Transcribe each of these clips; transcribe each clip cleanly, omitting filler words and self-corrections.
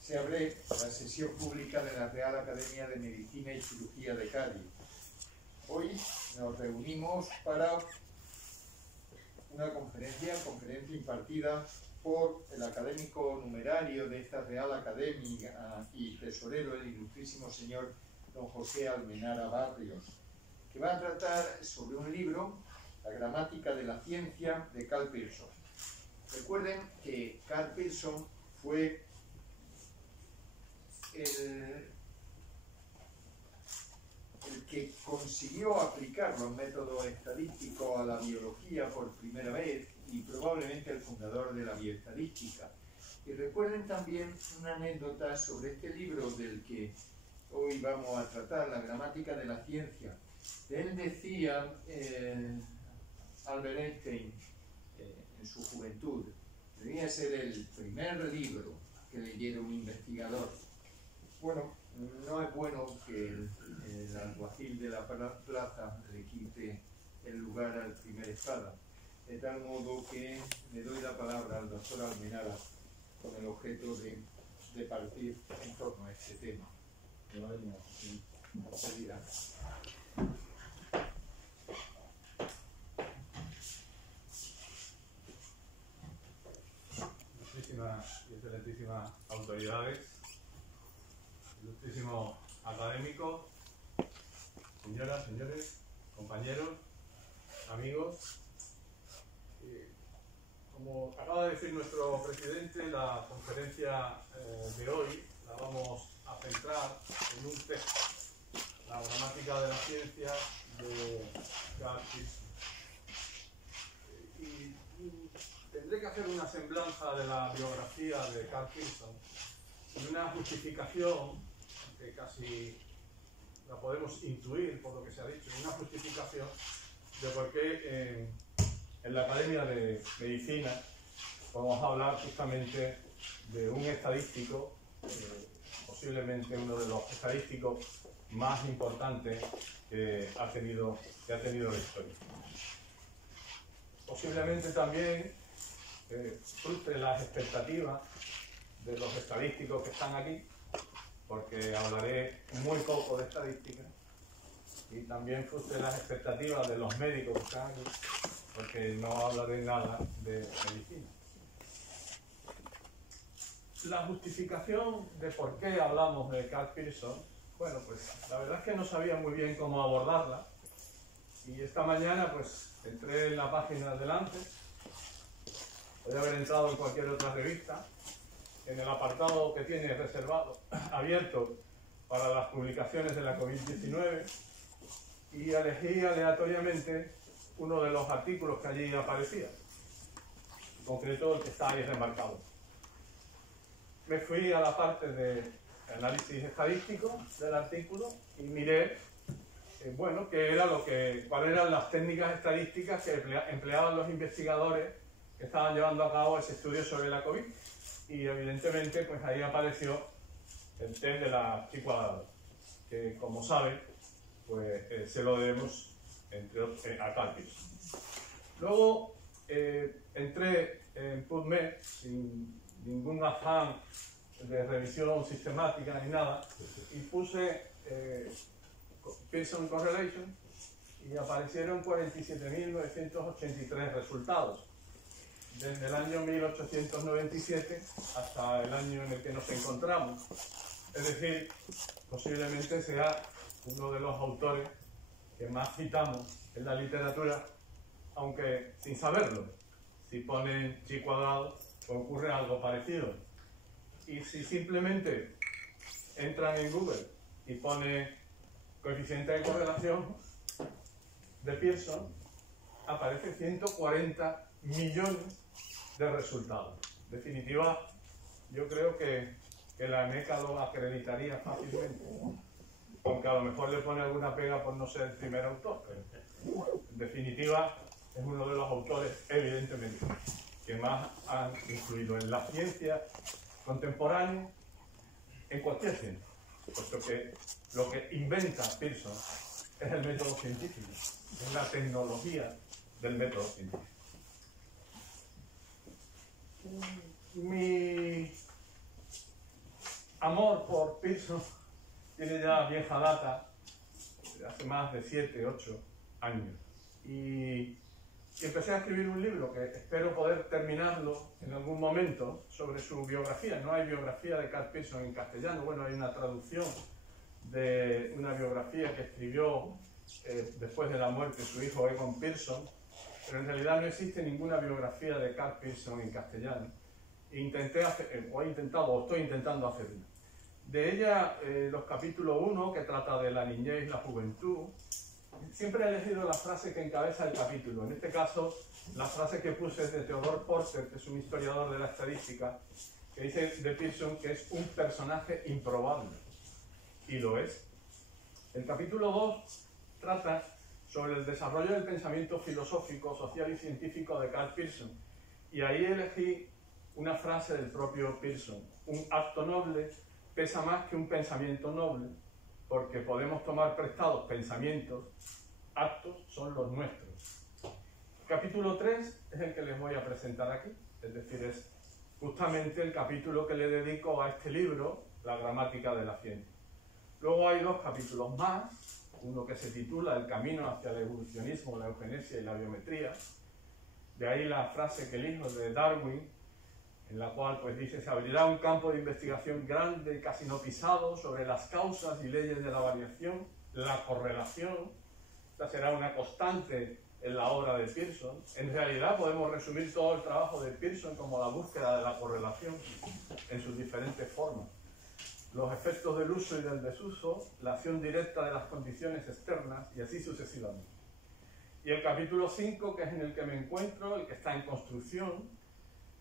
Se abre la sesión pública de la Real Academia de Medicina y Cirugía de Cádiz. Hoy nos reunimos para una conferencia impartida por el académico numerario de esta Real Academia y tesorero, el ilustrísimo señor don José Almenara Barrios, que va a tratar sobre un libro, La gramática de la ciencia, de Karl Pearson. Recuerden que Karl Pearson fue el que consiguió aplicar los métodos estadísticos a la biología por primera vez y probablemente el fundador de la bioestadística. Y recuerden también una anécdota sobre este libro del que hoy vamos a tratar, La gramática de la ciencia. Él decía, Albert Einstein, en su juventud, debía ser el primer libro que leyera un investigador. Bueno, no es bueno que el alguacil de la plaza le quite el lugar al primer espada, de tal modo que le doy la palabra al doctor Almenara con el objeto de partir en torno a este tema. Que vayamos en seguida. Ilustrísimas y excelentísimas autoridades, ilustrísimos académicos, señoras, señores, compañeros, amigos. Como acaba de decir nuestro presidente, la conferencia de hoy la vamos a centrar en un texto, La gramática de la ciencia, de Karl Pearson. Y tendré que hacer una semblanza de la biografía de Karl Pearson y una justificación que casi la podemos intuir por lo que se ha dicho, una justificación de por qué en la Academia de Medicina vamos a hablar justamente de un estadístico, posiblemente uno de los estadísticos más importantes que ha tenido la historia. Posiblemente también frustre las expectativas de los estadísticos que están aquí, porque hablaré muy poco de estadística, y también frustre las expectativas de los médicos que están aquí, porque no hablaré nada de medicina. La justificación de por qué hablamos de Karl Pearson, bueno, pues la verdad es que no sabía muy bien cómo abordarla, y esta mañana pues entré en la página del Lancet, podría haber entrado en cualquier otra revista, en el apartado que tiene reservado, abierto para las publicaciones de la COVID-19, y elegí aleatoriamente uno de los artículos que allí aparecía, en concreto el que está ahí remarcado. Me fui a la parte de análisis estadístico del artículo y miré, bueno, cuáles eran las técnicas estadísticas que empleaban los investigadores que estaban llevando a cabo ese estudio sobre la COVID. Y evidentemente pues ahí apareció el test de la chi cuadrado, que como saben pues se lo debemos a Karl Pearson. Luego entré en PubMed sin ningún afán de revisión sistemática ni nada, y puse Pearson Correlation y aparecieron 47.983 resultados desde el año 1897 hasta el año en el que nos encontramos. Es decir, posiblemente sea uno de los autores que más citamos en la literatura, aunque sin saberlo. Si ponen chi cuadrado, pues ocurre algo parecido. Y si simplemente entran en Google y ponen coeficiente de correlación de Pearson, aparece 140 millones de resultados. En definitiva, yo creo que la EMECA lo acreditaría fácilmente, aunque a lo mejor le pone alguna pega por no ser el primer autor, pero en definitiva es uno de los autores, evidentemente, que más han influido en la ciencia contemporánea, en cualquier ciencia, puesto que lo que inventa Pearson es el método científico, es la tecnología del método científico. Mi amor por Pearson tiene ya vieja data, hace más de 7, 8 años. Y empecé a escribir un libro que espero poder terminarlo en algún momento sobre su biografía. No hay biografía de Karl Pearson en castellano, bueno, hay una traducción de una biografía que escribió después de la muerte de su hijo Egon Pearson, pero en realidad no existe ninguna biografía de Karl Pearson en castellano. Estoy intentando hacer una. De ella, los capítulos 1, que trata de la niñez y la juventud, siempre he elegido la frase que encabeza el capítulo. En este caso, la frase que puse es de Theodore Porter, que es un historiador de la estadística, que dice de Pearson que es un personaje improbable. Y lo es. El capítulo 2 trata sobre el desarrollo del pensamiento filosófico, social y científico de Karl Pearson. Y ahí elegí una frase del propio Pearson: un acto noble pesa más que un pensamiento noble, porque podemos tomar prestados pensamientos, actos son los nuestros. El capítulo 3 es el que les voy a presentar aquí, es decir, es justamente el capítulo que le dedico a este libro, La gramática de la ciencia. Luego hay 2 capítulos más, uno que se titula El camino hacia el evolucionismo, la eugenesia y la biometría. De ahí la frase que elijo de Darwin, en la cual pues dice: se abrirá un campo de investigación grande, casi no pisado, sobre las causas y leyes de la variación, la correlación. Esta será una constante en la obra de Pearson. En realidad podemos resumir todo el trabajo de Pearson como la búsqueda de la correlación en sus diferentes formas. Los efectos del uso y del desuso, la acción directa de las condiciones externas y así sucesivamente. Y el capítulo 5, que es en el que me encuentro, el que está en construcción,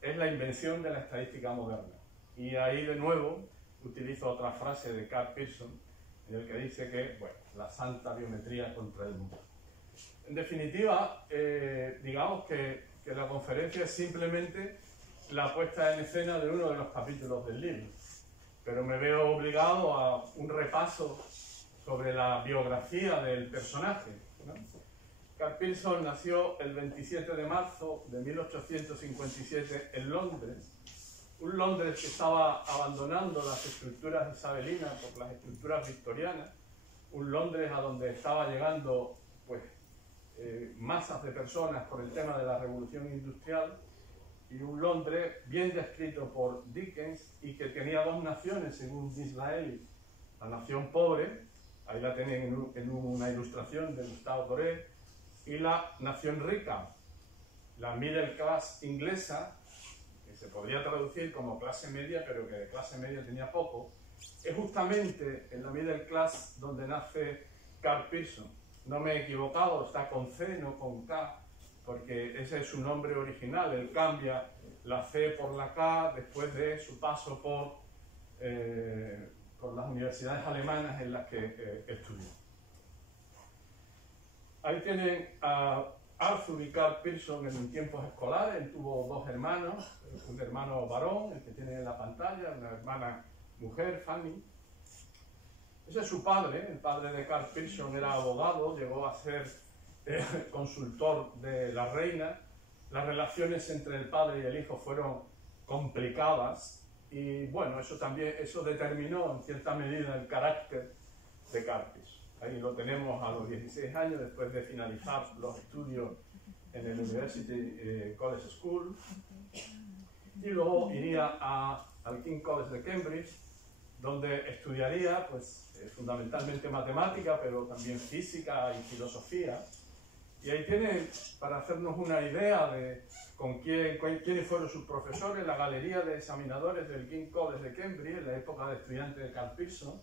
es la invención de la estadística moderna. Y ahí de nuevo utilizo otra frase de Karl Pearson, en el que dice que, bueno, la santa biometría contra el mundo. En definitiva, digamos que la conferencia es simplemente la puesta en escena de uno de los capítulos del libro, pero me veo obligado a un repaso sobre la biografía del personaje, ¿no? Karl Pearson nació el 27 de marzo de 1857 en Londres, un Londres que estaba abandonando las estructuras isabelinas por las estructuras victorianas, un Londres a donde estaba llegando pues, masas de personas por el tema de la revolución industrial, y un Londres bien descrito por Dickens y que tenía 2 naciones según Disraeli: la nación pobre, ahí la tienen en una ilustración de Gustave Doré, y la nación rica, la middle class inglesa, que se podría traducir como clase media, pero que de clase media tenía poco. Es justamente en la middle class donde nace Karl Pearson. No me he equivocado, está con C, no con K, porque ese es su nombre original. Él cambia la C por la K después de su paso por las universidades alemanas en las que estudió. Ahí tienen a Arthur y Karl Pearson en tiempos escolares. Él tuvo 2 hermanos, un hermano varón, el que tiene en la pantalla, una hermana mujer, Fanny. Ese es su padre. El padre de Karl Pearson era abogado, llegó a ser consultor de la reina. Las relaciones entre el padre y el hijo fueron complicadas y bueno, eso determinó en cierta medida el carácter de Karl Pearson. Ahí lo tenemos a los 16 años, después de finalizar los estudios en el University College School, y luego iría al King's College de Cambridge, donde estudiaría pues, fundamentalmente matemática, pero también física y filosofía. Y ahí tienen, para hacernos una idea de quiénes fueron sus profesores, la galería de examinadores del King's College de Cambridge, en la época de estudiante de Karl Pearson.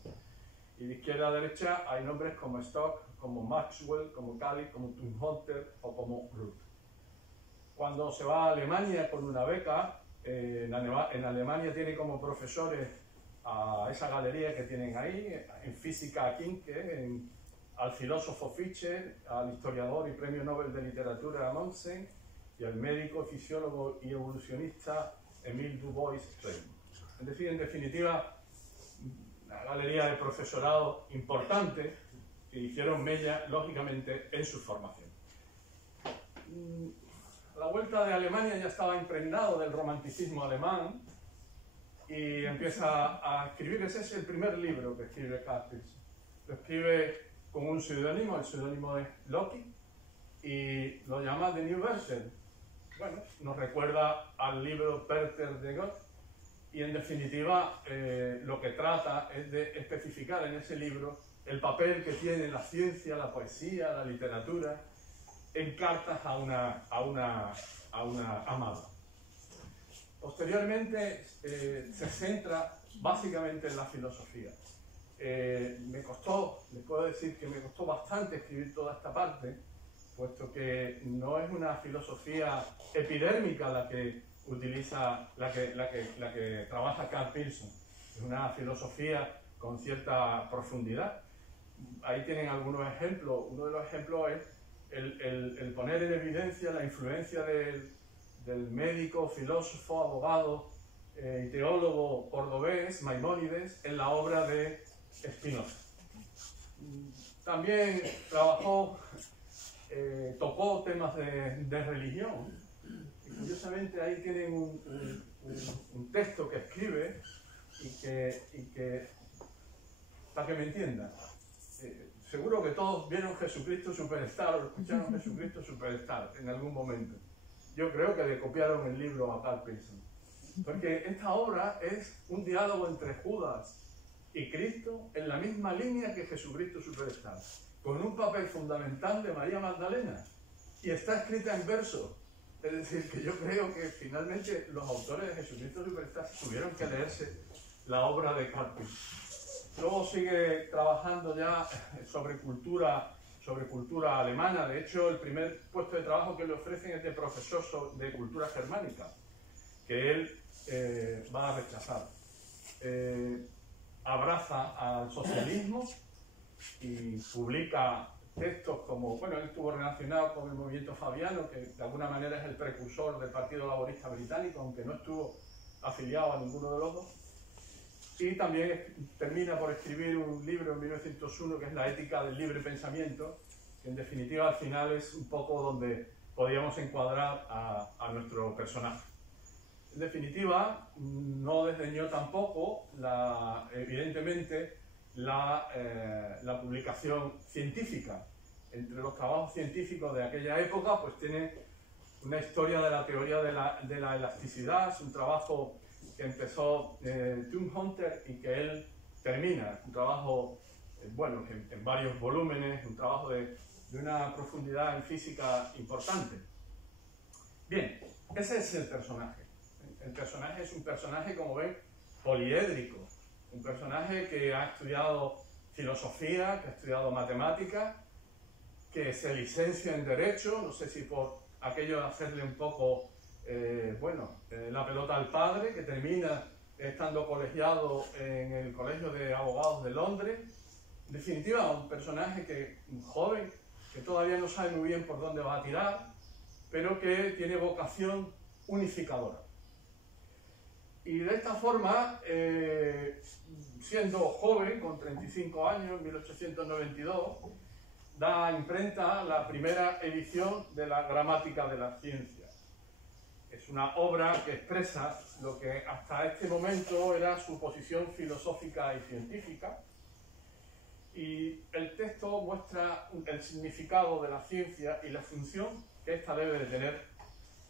Y de izquierda a derecha hay nombres como Stock, como Maxwell, como Cali, como Hunter o como Root. Cuando se va a Alemania con una beca, en Alemania tiene como profesores a esa galería que tienen ahí, en física a Kinke, al filósofo Fischer, al historiador y premio Nobel de Literatura Amundsen y al médico, fisiólogo y evolucionista Emile Du Bois-Reymond. Es decir, en definitiva, una galería de profesorado importante que hicieron mella, lógicamente, en su formación. A la vuelta de Alemania ya estaba impregnado del romanticismo alemán y empieza a escribir. Ese es el primer libro que escribe Karl Pearson. Lo escribe con un seudónimo, el seudónimo es Loki, y lo llama The New Version. Bueno, nos recuerda al libro Werther de Gott, y en definitiva lo que trata es de especificar en ese libro el papel que tiene la ciencia, la poesía, la literatura en cartas a una amada. Posteriormente se centra básicamente en la filosofía. Les puedo decir que me costó bastante escribir toda esta parte, puesto que no es una filosofía epidérmica la que utiliza, la que trabaja Karl Pearson. Es una filosofía con cierta profundidad. Ahí tienen algunos ejemplos. Uno de los ejemplos es el poner en evidencia la influencia del médico, filósofo, abogado y teólogo cordobés Maimónides en la obra de Spinoza. También tocó temas de religión. Y curiosamente ahí tienen un texto que escribe y que para que me entiendan. Seguro que todos vieron Jesucristo Superstar o escucharon Jesucristo Superstar en algún momento. Yo creo que le copiaron el libro a Karl Pearson. Porque esta obra es un diálogo entre Judas y Cristo en la misma línea que Jesucristo Superstar, con un papel fundamental de María Magdalena. Y está escrita en verso. Es decir, que yo creo que finalmente los autores de Jesucristo Superstar tuvieron que leerse la obra de Karl Pearson. Luego sigue trabajando ya sobre cultura alemana. De hecho, el primer puesto de trabajo que le ofrecen es de profesor de cultura germánica, que él va a rechazar. Abraza al socialismo y publica textos como, bueno, él estuvo relacionado con el movimiento fabiano, que de alguna manera es el precursor del Partido Laborista Británico, aunque no estuvo afiliado a ninguno de los dos. Y también termina por escribir un libro en 1901 que es La ética del libre pensamiento, que en definitiva al final es un poco donde podríamos encuadrar a nuestro personaje. En definitiva, no desdeñó tampoco, evidentemente, la publicación científica. Entre los trabajos científicos de aquella época, pues tiene una historia de la teoría de la elasticidad, es un trabajo que empezó Tom Hunter y que él termina, un trabajo, bueno, en varios volúmenes, un trabajo de una profundidad en física importante. Bien, ese es el personaje. El personaje es un personaje, como ven, poliédrico, un personaje que ha estudiado filosofía, que ha estudiado matemáticas, que se licencia en Derecho, no sé si por aquello de hacerle un poco la pelota al padre, que termina estando colegiado en el Colegio de Abogados de Londres. En definitiva, un personaje joven, que todavía no sabe muy bien por dónde va a tirar, pero que tiene vocación unificadora. Y de esta forma, siendo joven, con 35 años, en 1892, da a imprenta la primera edición de la Gramática de las Ciencias. Es una obra que expresa lo que hasta este momento era su posición filosófica y científica, y el texto muestra el significado de la ciencia y la función que ésta debe de tener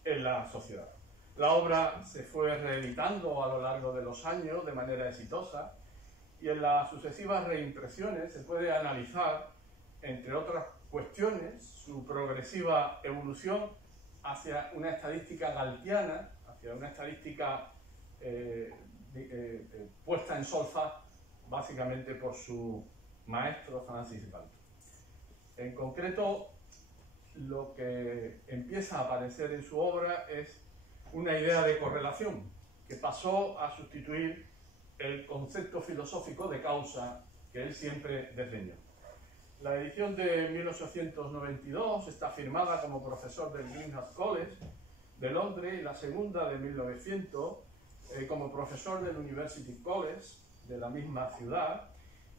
en la sociedad. La obra se fue reeditando a lo largo de los años de manera exitosa, y en las sucesivas reimpresiones se puede analizar, entre otras cuestiones, su progresiva evolución hacia una estadística galtiana, hacia una estadística puesta en solfa básicamente por su maestro Francis Bacon. En concreto, lo que empieza a aparecer en su obra es una idea de correlación que pasó a sustituir el concepto filosófico de causa que él siempre desdeñó. La edición de 1892 está firmada como profesor del Greenhouse College de Londres, y la segunda de 1900 como profesor del University College de la misma ciudad,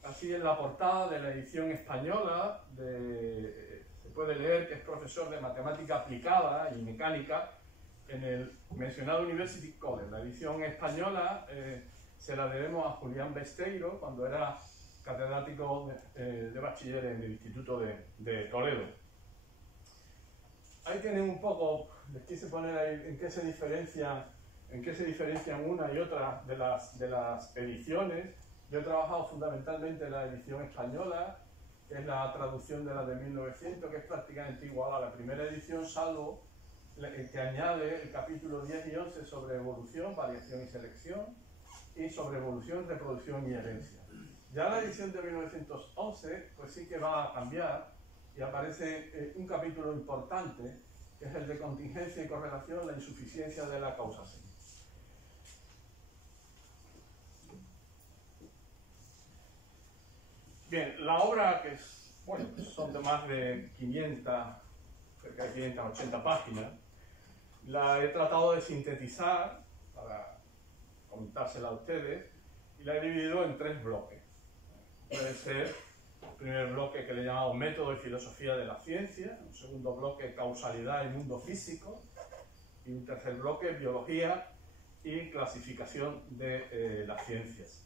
así en la portada de la edición española, se puede leer que es profesor de matemática aplicada y mecánica en el mencionado University College. La edición española se la debemos a Julián Besteiro cuando era catedrático de bachiller en el Instituto de Toledo. Ahí tienen un poco, les quise poner ahí en qué se diferencian una y otra de las ediciones. Yo he trabajado fundamentalmente en la edición española, que es la traducción de la de 1900, que es prácticamente igual a la primera edición, salvo que añade el capítulo 10 y 11 sobre evolución, variación y selección, y sobre evolución, reproducción y herencia. Ya la edición de 1911, pues sí que va a cambiar y aparece un capítulo importante, que es el de contingencia y correlación, la insuficiencia de la causación. Bien, la obra, que es, bueno, son de más de 500, cerca de 580 páginas, la he tratado de sintetizar para contársela a ustedes y la he dividido en 3 bloques. Puede ser el primer bloque que le llamamos método y filosofía de la ciencia, un segundo bloque causalidad y mundo físico, y un tercer bloque biología y clasificación de las ciencias.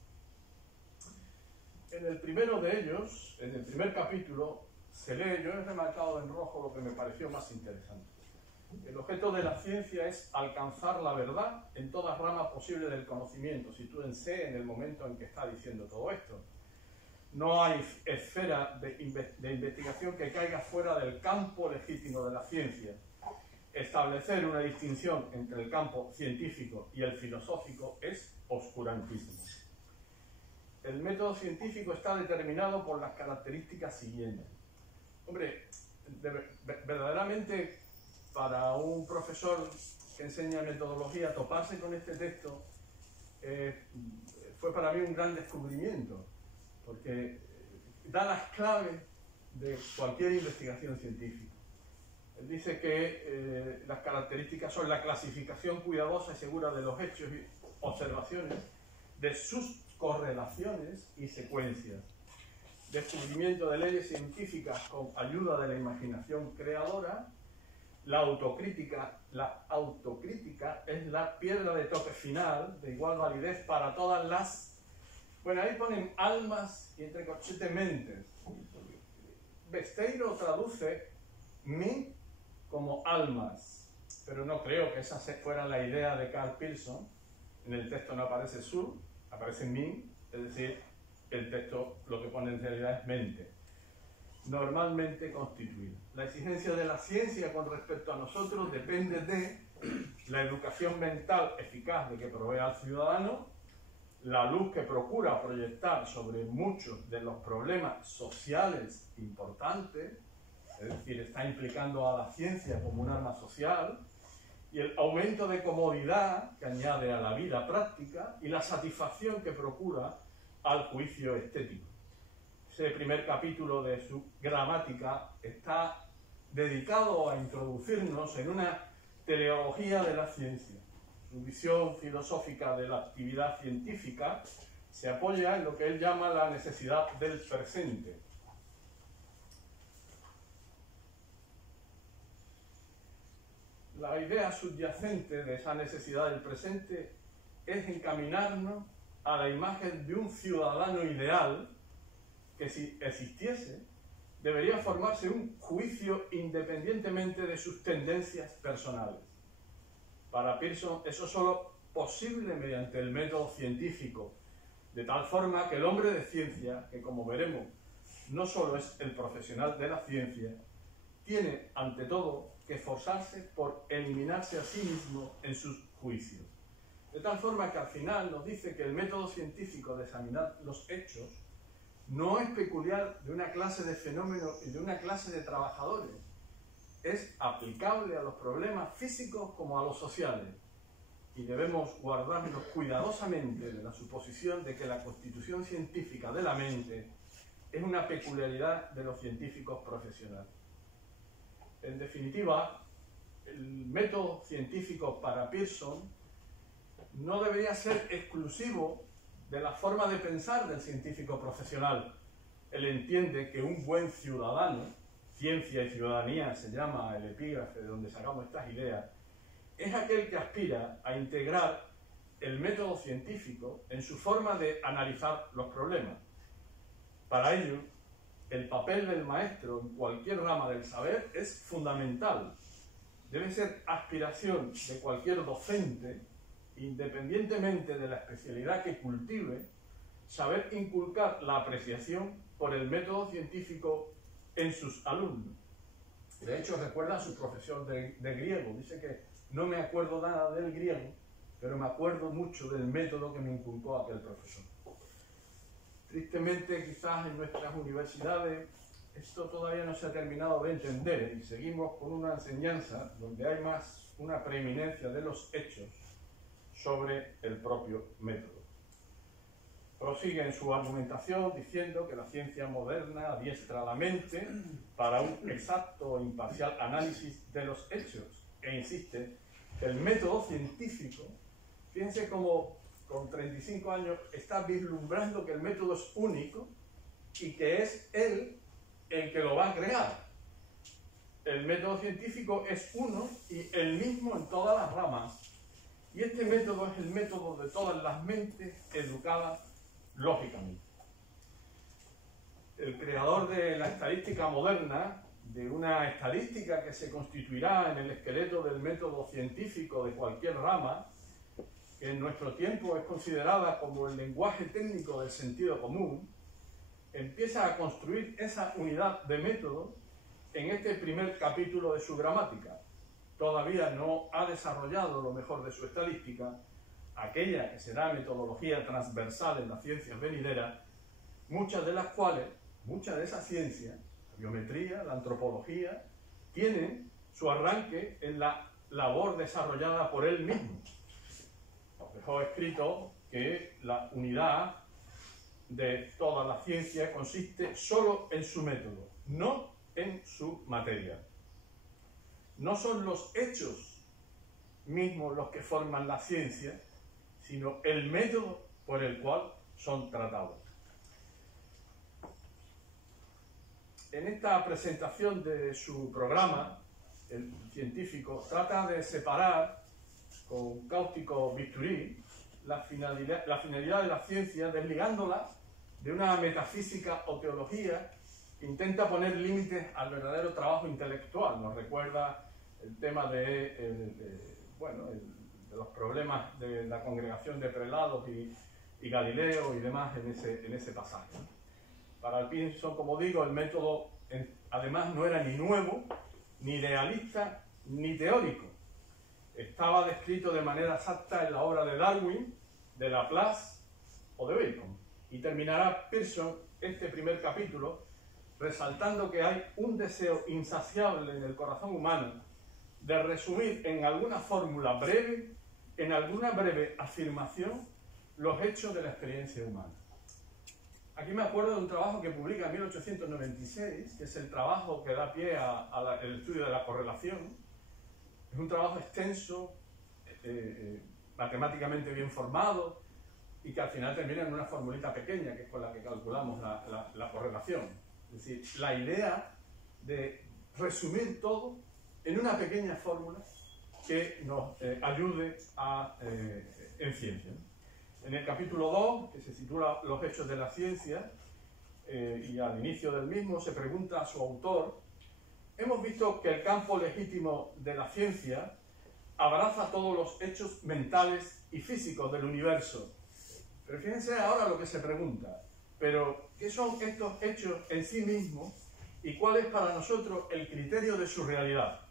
En el primero de ellos, en el primer capítulo, se lee, yo he remarcado en rojo lo que me pareció más interesante. El objeto de la ciencia es alcanzar la verdad en toda rama posible del conocimiento. Sitúense en el momento en que está diciendo todo esto. No hay esfera de investigación que caiga fuera del campo legítimo de la ciencia. Establecer una distinción entre el campo científico y el filosófico es oscurantismo. El método científico está determinado por las características siguientes. Hombre, verdaderamente para un profesor que enseña metodología toparse con este texto fue para mí un gran descubrimiento, porque da las claves de cualquier investigación científica. Él dice que las características son la clasificación cuidadosa y segura de los hechos y observaciones, de sus correlaciones y secuencias, descubrimiento de leyes científicas con ayuda de la imaginación creadora. La autocrítica es la piedra de toque final, de igual validez para todas las... Bueno, ahí ponen almas y entre corchetes mentes. Besteiro traduce mí como almas, pero no creo que esa fuera la idea de Karl Pearson. En el texto no aparece sur, aparece mí, es decir, el texto lo que pone en realidad es mente. Normalmente constituida. La exigencia de la ciencia con respecto a nosotros depende de la educación mental eficaz de que provee al ciudadano, la luz que procura proyectar sobre muchos de los problemas sociales importantes, es decir, está implicando a la ciencia como un arma social, y el aumento de comodidad que añade a la vida práctica y la satisfacción que procura al juicio estético. Ese primer capítulo de su gramática está dedicado a introducirnos en una teleología de la ciencia. Su visión filosófica de la actividad científica se apoya en lo que él llama la necesidad del presente. La idea subyacente de esa necesidad del presente es encaminarnos a la imagen de un ciudadano ideal que, si existiese, debería formarse un juicio independientemente de sus tendencias personales. Para Pearson, eso es solo posible mediante el método científico, de tal forma que el hombre de ciencia, que como veremos no solo es el profesional de la ciencia, tiene ante todo que esforzarse por eliminarse a sí mismo en sus juicios. De tal forma que al final nos dice que el método científico de examinar los hechos no es peculiar de una clase de fenómenos y de una clase de trabajadores. Es aplicable a los problemas físicos como a los sociales. Y debemos guardarnos cuidadosamente de la suposición de que la constitución científica de la mente es una peculiaridad de los científicos profesionales. En definitiva, el método científico para Pearson no debería ser exclusivo de la forma de pensar del científico profesional. Él entiende que un buen ciudadano, ciencia y ciudadanía se llama el epígrafe de donde sacamos estas ideas, es aquel que aspira a integrar el método científico en su forma de analizar los problemas. Para ello, el papel del maestro en cualquier rama del saber es fundamental. Debe ser aspiración de cualquier docente, independientemente de la especialidad que cultive, saber inculcar la apreciación por el método científico en sus alumnos. De hecho, recuerda su profesor de griego. Dice que no me acuerdo nada del griego, pero me acuerdo mucho del método que me inculcó aquel profesor. Tristemente, quizás en nuestras universidades esto todavía no se ha terminado de entender y seguimos con una enseñanza donde hay más una preeminencia de los hechos sobre el propio método. Prosigue en su argumentación diciendo que la ciencia moderna adiestra la mente para un exacto e imparcial análisis de los hechos e insiste que el método científico, fíjense cómo con 35 años está vislumbrando que el método es único y que es él el que lo va a crear. El método científico es uno y el mismo en todas las ramas. Y este método es el método de todas las mentes educadas lógicamente. El creador de la estadística moderna, de una estadística que se constituirá en el esqueleto del método científico de cualquier rama, que en nuestro tiempo es considerada como el lenguaje técnico del sentido común, empieza a construir esa unidad de método en este primer capítulo de su gramática. Todavía no ha desarrollado lo mejor de su estadística, aquella que será metodología transversal en las ciencias venideras, muchas de esas ciencias, la biometría, la antropología, tienen su arranque en la labor desarrollada por él mismo. Os dejo escrito que la unidad de toda la ciencia consiste solo en su método, no en su materia. No son los hechos mismos los que forman la ciencia, sino el método por el cual son tratados. En esta presentación de su programa, el científico trata de separar con cáustico bisturí la finalidad de la ciencia, desligándola de una metafísica o teología que intenta poner límites al verdadero trabajo intelectual. Nos recuerda el tema de los problemas de la congregación de prelados y Galileo y demás en ese pasaje. Para Alpinson, como digo, el método además no era ni nuevo, ni realista, ni teórico. Estaba descrito de manera exacta en la obra de Darwin, de Laplace o de Bacon. Y terminará Pearson este primer capítulo resaltando que hay un deseo insaciable en el corazón humano de resumir en alguna fórmula breve, en alguna breve afirmación, los hechos de la experiencia humana. Aquí me acuerdo de un trabajo que publica en 1896, que es el trabajo que da pie al estudio de la correlación. Es un trabajo extenso, matemáticamente bien formado, y que al final termina en una formulita pequeña, que es con la que calculamos la correlación. Es decir, la idea de resumir todo en una pequeña fórmula que nos ayude en ciencia. En el capítulo 2, que se titula Los hechos de la ciencia, y al inicio del mismo se pregunta a su autor: hemos visto que el campo legítimo de la ciencia abraza todos los hechos mentales y físicos del universo. Pero fíjense ahora lo que se pregunta: ¿pero qué son estos hechos en sí mismos y cuál es para nosotros el criterio de su realidad?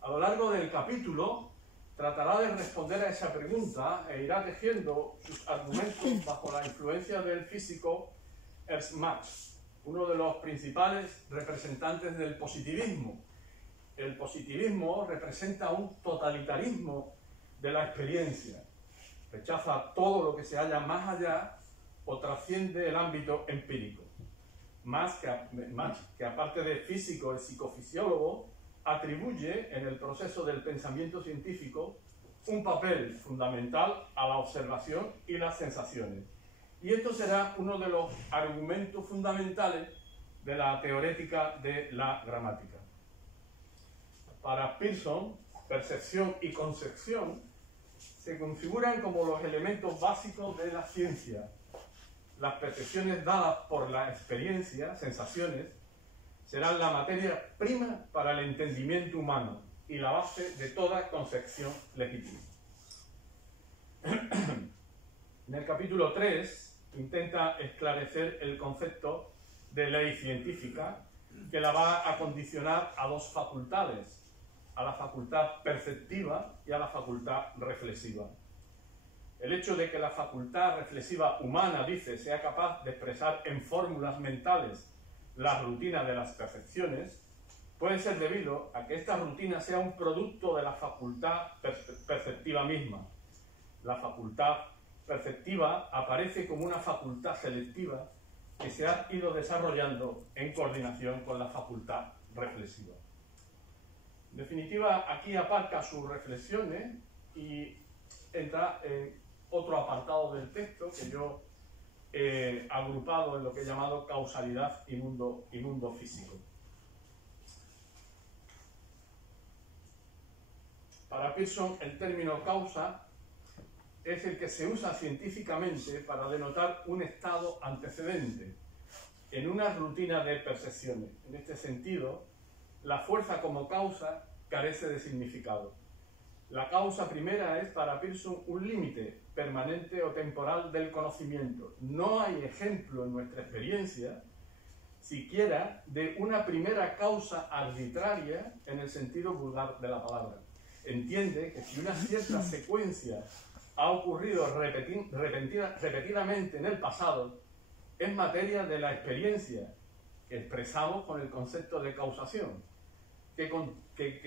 A lo largo del capítulo tratará de responder a esa pregunta e irá tejiendo sus argumentos bajo la influencia del físico Ernst Mach, uno de los principales representantes del positivismo. El positivismo representa un totalitarismo de la experiencia. Rechaza todo lo que se halla más allá o trasciende el ámbito empírico. Mach, que aparte de físico es psicofisiólogo, atribuye en el proceso del pensamiento científico un papel fundamental a la observación y las sensaciones. Y esto será uno de los argumentos fundamentales de la teorética de la gramática. Para Pearson, percepción y concepción se configuran como los elementos básicos de la ciencia. Las percepciones dadas por la experiencia, sensaciones, serán la materia prima para el entendimiento humano y la base de toda concepción legítima. En el capítulo 3 intenta esclarecer el concepto de ley científica que la va a condicionar a dos facultades, a la facultad perceptiva y a la facultad reflexiva. El hecho de que la facultad reflexiva humana, dice, sea capaz de expresar en fórmulas mentales la rutina de las percepciones, puede ser debido a que esta rutina sea un producto de la facultad perceptiva misma. La facultad perceptiva aparece como una facultad selectiva que se ha ido desarrollando en coordinación con la facultad reflexiva. En definitiva, aquí aparca sus reflexiones y entra en otro apartado del texto que yo he agrupado en lo que he llamado causalidad y mundo físico. Para Pearson, el término causa es el que se usa científicamente para denotar un estado antecedente en una rutina de percepciones. En este sentido, la fuerza como causa carece de significado. La causa primera es para Pearson un límite permanente o temporal del conocimiento. No hay ejemplo en nuestra experiencia, siquiera, de una primera causa arbitraria en el sentido vulgar de la palabra. Entiende que si una cierta secuencia ha ocurrido repetidamente en el pasado, es materia de la experiencia que expresamos con el concepto de causación. Que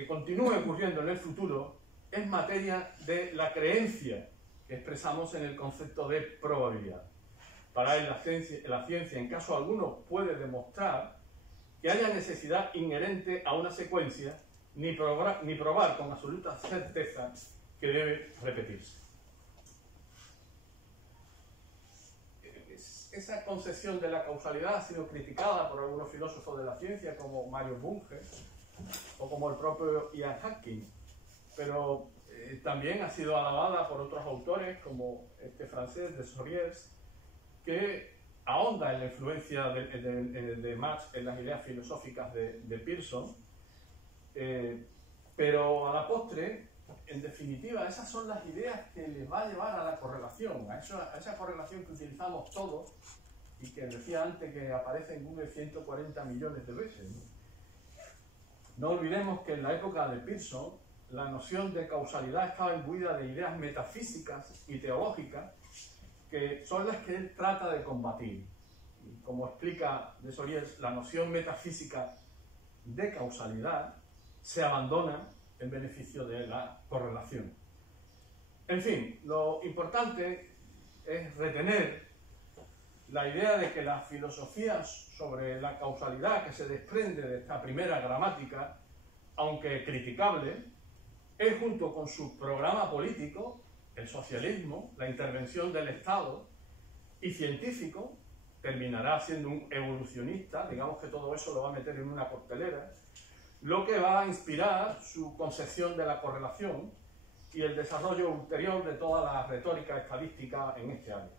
continúe ocurriendo en el futuro es materia de la creencia que expresamos en el concepto de probabilidad. Para él, la ciencia, en caso alguno, puede demostrar que haya necesidad inherente a una secuencia, ni probar con absoluta certeza que debe repetirse. Esa concepción de la causalidad ha sido criticada por algunos filósofos de la ciencia, como Mario Bunge o como el propio Ian Hawking, pero también ha sido alabada por otros autores, como este francés de Soriers, que ahonda en la influencia de Marx en las ideas filosóficas de Pearson, pero a la postre, en definitiva, esas son las ideas que les va a llevar a la correlación, a esa correlación que utilizamos todos y que decía antes que aparece en Google 140 millones de veces. No olvidemos que en la época de Pearson la noción de causalidad estaba imbuida de ideas metafísicas y teológicas que son las que él trata de combatir. Y como explica de Soriers, la noción metafísica de causalidad se abandona en beneficio de la correlación. En fin, lo importante es retener la idea de que la filosofía sobre la causalidad que se desprende de esta primera gramática, aunque criticable, es, junto con su programa político, el socialismo, la intervención del Estado, y científico, terminará siendo un evolucionista, digamos que todo eso lo va a meter en una coctelera, lo que va a inspirar su concepción de la correlación y el desarrollo ulterior de toda la retórica estadística en este área.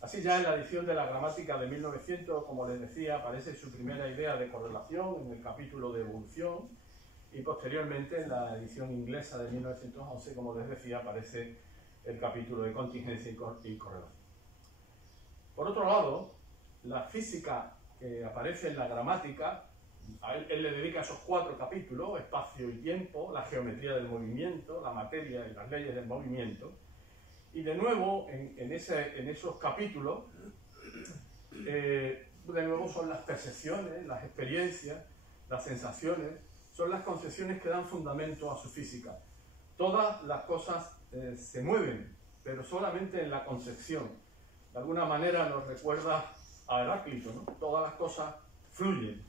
Así, ya en la edición de la gramática de 1900, como les decía, aparece su primera idea de correlación en el capítulo de evolución, y posteriormente en la edición inglesa de 1911, como les decía, aparece el capítulo de contingencia y correlación. Por otro lado, la física que aparece en la gramática, a él le dedica esos 4 capítulos: espacio y tiempo, la geometría del movimiento, la materia y las leyes del movimiento. Y de nuevo, en esos capítulos, de nuevo son las percepciones, las experiencias, las sensaciones, son las concepciones que dan fundamento a su física. Todas las cosas se mueven, pero solamente en la concepción. De alguna manera nos recuerda a Heráclito, ¿no? Todas las cosas fluyen.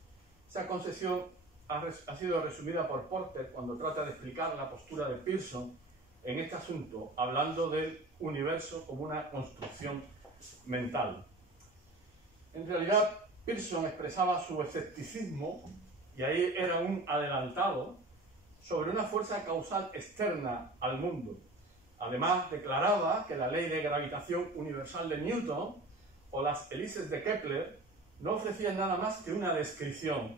Esa concepción ha sido resumida por Porter cuando trata de explicar la postura de Pearson en este asunto, hablando del universo como una construcción mental. En realidad, Pearson expresaba su escepticismo, y ahí era un adelantado, sobre una fuerza causal externa al mundo. Además, declaraba que la ley de gravitación universal de Newton o las hélices de Kepler no ofrecían nada más que una descripción.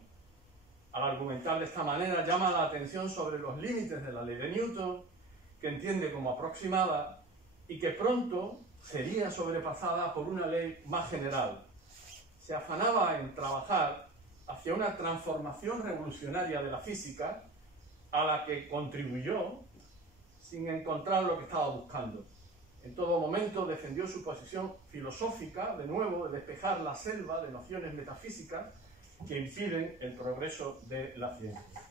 Al argumentar de esta manera, llama la atención sobre los límites de la ley de Newton, que entiende como aproximada y que pronto sería sobrepasada por una ley más general. Se afanaba en trabajar hacia una transformación revolucionaria de la física a la que contribuyó sin encontrar lo que estaba buscando. En todo momento defendió su posición filosófica, de nuevo, de despejar la selva de nociones metafísicas que impiden el progreso de la ciencia.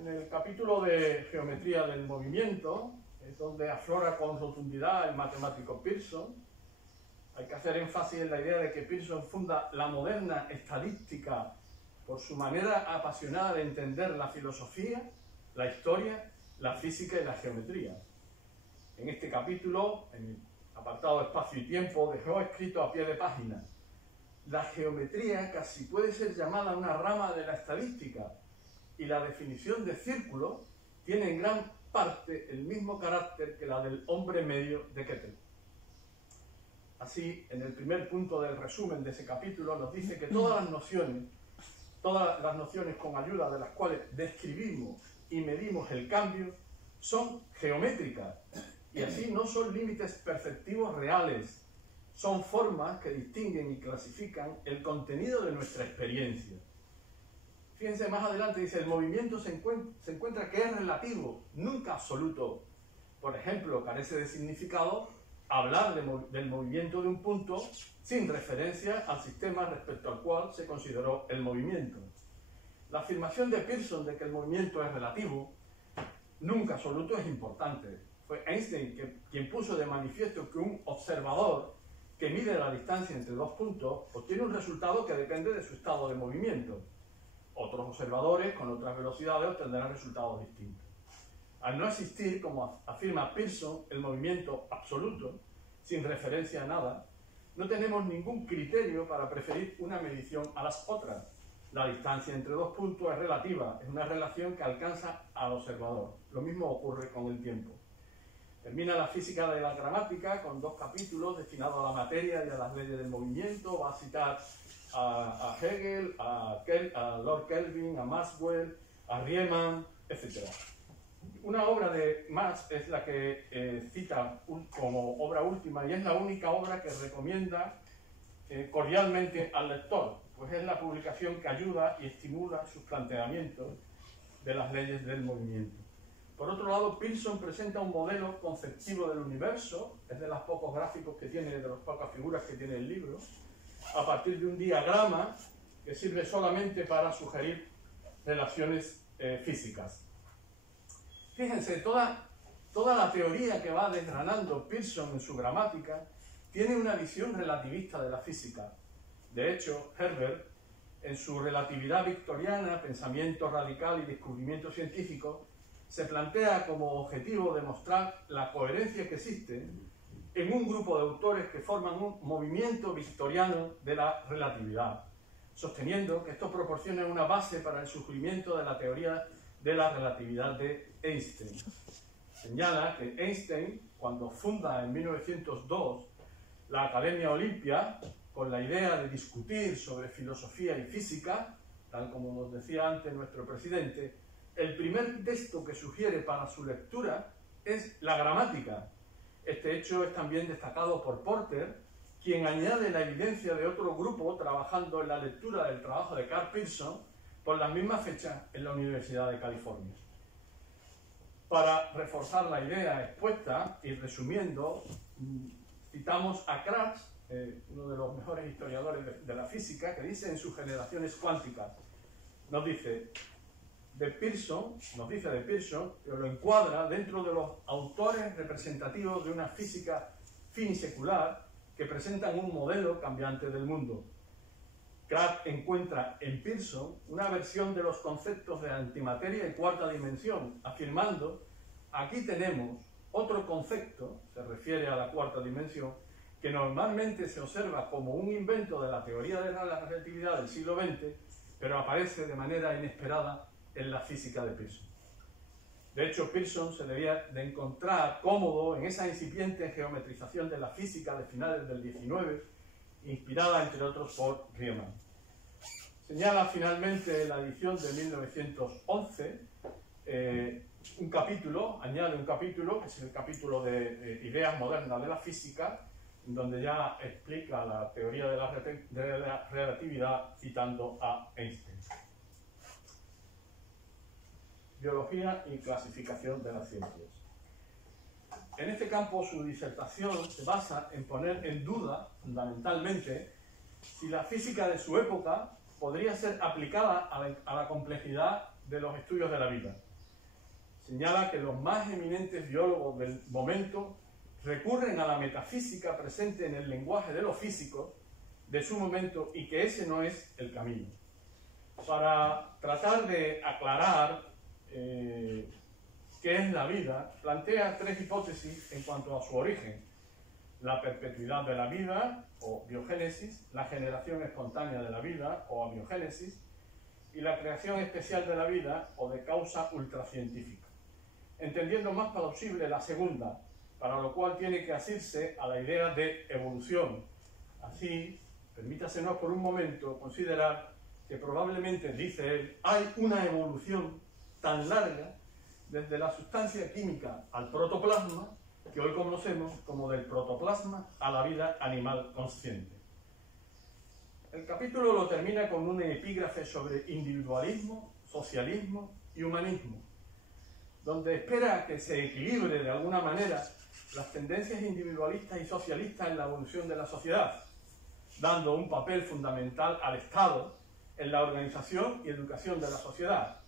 En el capítulo de Geometría del Movimiento, es donde aflora con rotundidad el matemático Pearson. Hay que hacer énfasis en la idea de que Pearson funda la moderna estadística por su manera apasionada de entender la filosofía, la historia, la física y la geometría. En este capítulo, en el apartado Espacio y Tiempo, dejó escrito a pie de página: la geometría casi puede ser llamada una rama de la estadística, y la definición de círculo tiene en gran parte el mismo carácter que la del hombre medio de Kepler. Así, en el primer punto del resumen de ese capítulo, nos dice que todas las nociones con ayuda de las cuales describimos y medimos el cambio son geométricas, y así no son límites perceptivos reales, son formas que distinguen y clasifican el contenido de nuestra experiencia. Fíjense, más adelante dice: el movimiento se encuentra que es relativo, nunca absoluto. Por ejemplo, carece de significado hablar del movimiento de un punto sin referencia al sistema respecto al cual se consideró el movimiento. La afirmación de Pearson de que el movimiento es relativo, nunca absoluto, es importante. Fue Einstein quien puso de manifiesto que un observador que mide la distancia entre dos puntos obtiene un resultado que depende de su estado de movimiento. Otros observadores con otras velocidades obtendrán resultados distintos. Al no existir, como afirma Pearson, el movimiento absoluto, sin referencia a nada, no tenemos ningún criterio para preferir una medición a las otras. La distancia entre dos puntos es relativa, es una relación que alcanza al observador. Lo mismo ocurre con el tiempo. Termina la física de la gramática con 2 capítulos destinados a la materia y a las leyes del movimiento. Va a citar a Hegel, a Lord Kelvin, a Maxwell, a Riemann, etc. Una obra de Marx es la que cita como obra última, y es la única obra que recomienda cordialmente al lector, pues es la publicación que ayuda y estimula sus planteamientos de las leyes del movimiento. Por otro lado, Pearson presenta un modelo conceptivo del universo, es de los pocos gráficos que tiene, de las pocas figuras que tiene el libro, a partir de un diagrama que sirve solamente para sugerir relaciones físicas. Fíjense, toda la teoría que va desgranando Pearson en su gramática tiene una visión relativista de la física. De hecho, Herbert, en su Relatividad Victoriana, Pensamiento Radical y Descubrimiento Científico, se plantea como objetivo demostrar la coherencia que existe en un grupo de autores que forman un movimiento victoriano de la relatividad, sosteniendo que esto proporciona una base para el surgimiento de la teoría de la relatividad de Einstein. Señala que Einstein, cuando funda en 1902 la Academia Olimpia, con la idea de discutir sobre filosofía y física, tal como nos decía antes nuestro presidente, el primer texto que sugiere para su lectura es la gramática. Este hecho es también destacado por Porter, quien añade la evidencia de otro grupo trabajando en la lectura del trabajo de Karl Pearson por las mismas fechas en la Universidad de California. Para reforzar la idea expuesta y resumiendo, citamos a Krafft, uno de los mejores historiadores de la física, que dice en sus Generaciones Cuánticas, nos dice de Pearson, pero lo encuadra dentro de los autores representativos de una física finisecular que presentan un modelo cambiante del mundo. Krafft encuentra en Pearson una versión de los conceptos de antimateria y cuarta dimensión, afirmando: aquí tenemos otro concepto, se refiere a la cuarta dimensión, que normalmente se observa como un invento de la teoría de la relatividad del siglo XX, pero aparece de manera inesperada en la física de Pearson. De hecho, Pearson se debía de encontrar cómodo en esa incipiente geometrización de la física de finales del XIX, inspirada, entre otros, por Riemann. Señala finalmente la edición de 1911 añade un capítulo, que es el capítulo de Ideas modernas de la física, donde ya explica la teoría de la relatividad citando a Einstein. Biología y clasificación de las ciencias. En este campo su disertación se basa en poner en duda, fundamentalmente, si la física de su época podría ser aplicada a la complejidad de los estudios de la vida. Señala que los más eminentes biólogos del momento recurren a la metafísica presente en el lenguaje de los físicos de su momento y que ese no es el camino. Para tratar de aclarar qué es la vida, plantea tres hipótesis en cuanto a su origen: la perpetuidad de la vida, o biogénesis, la generación espontánea de la vida, o abiogénesis, y la creación especial de la vida, o de causa ultracientífica, entendiendo más plausible la segunda, para lo cual tiene que asirse a la idea de evolución. Así, permítasenos por un momento considerar que probablemente, dice él, hay una evolución tan larga desde la sustancia química al protoplasma, que hoy conocemos como del protoplasma a la vida animal consciente. El capítulo lo termina con un epígrafe sobre individualismo, socialismo y humanismo, donde espera que se equilibre de alguna manera las tendencias individualistas y socialistas en la evolución de la sociedad, dando un papel fundamental al Estado en la organización y educación de la sociedad,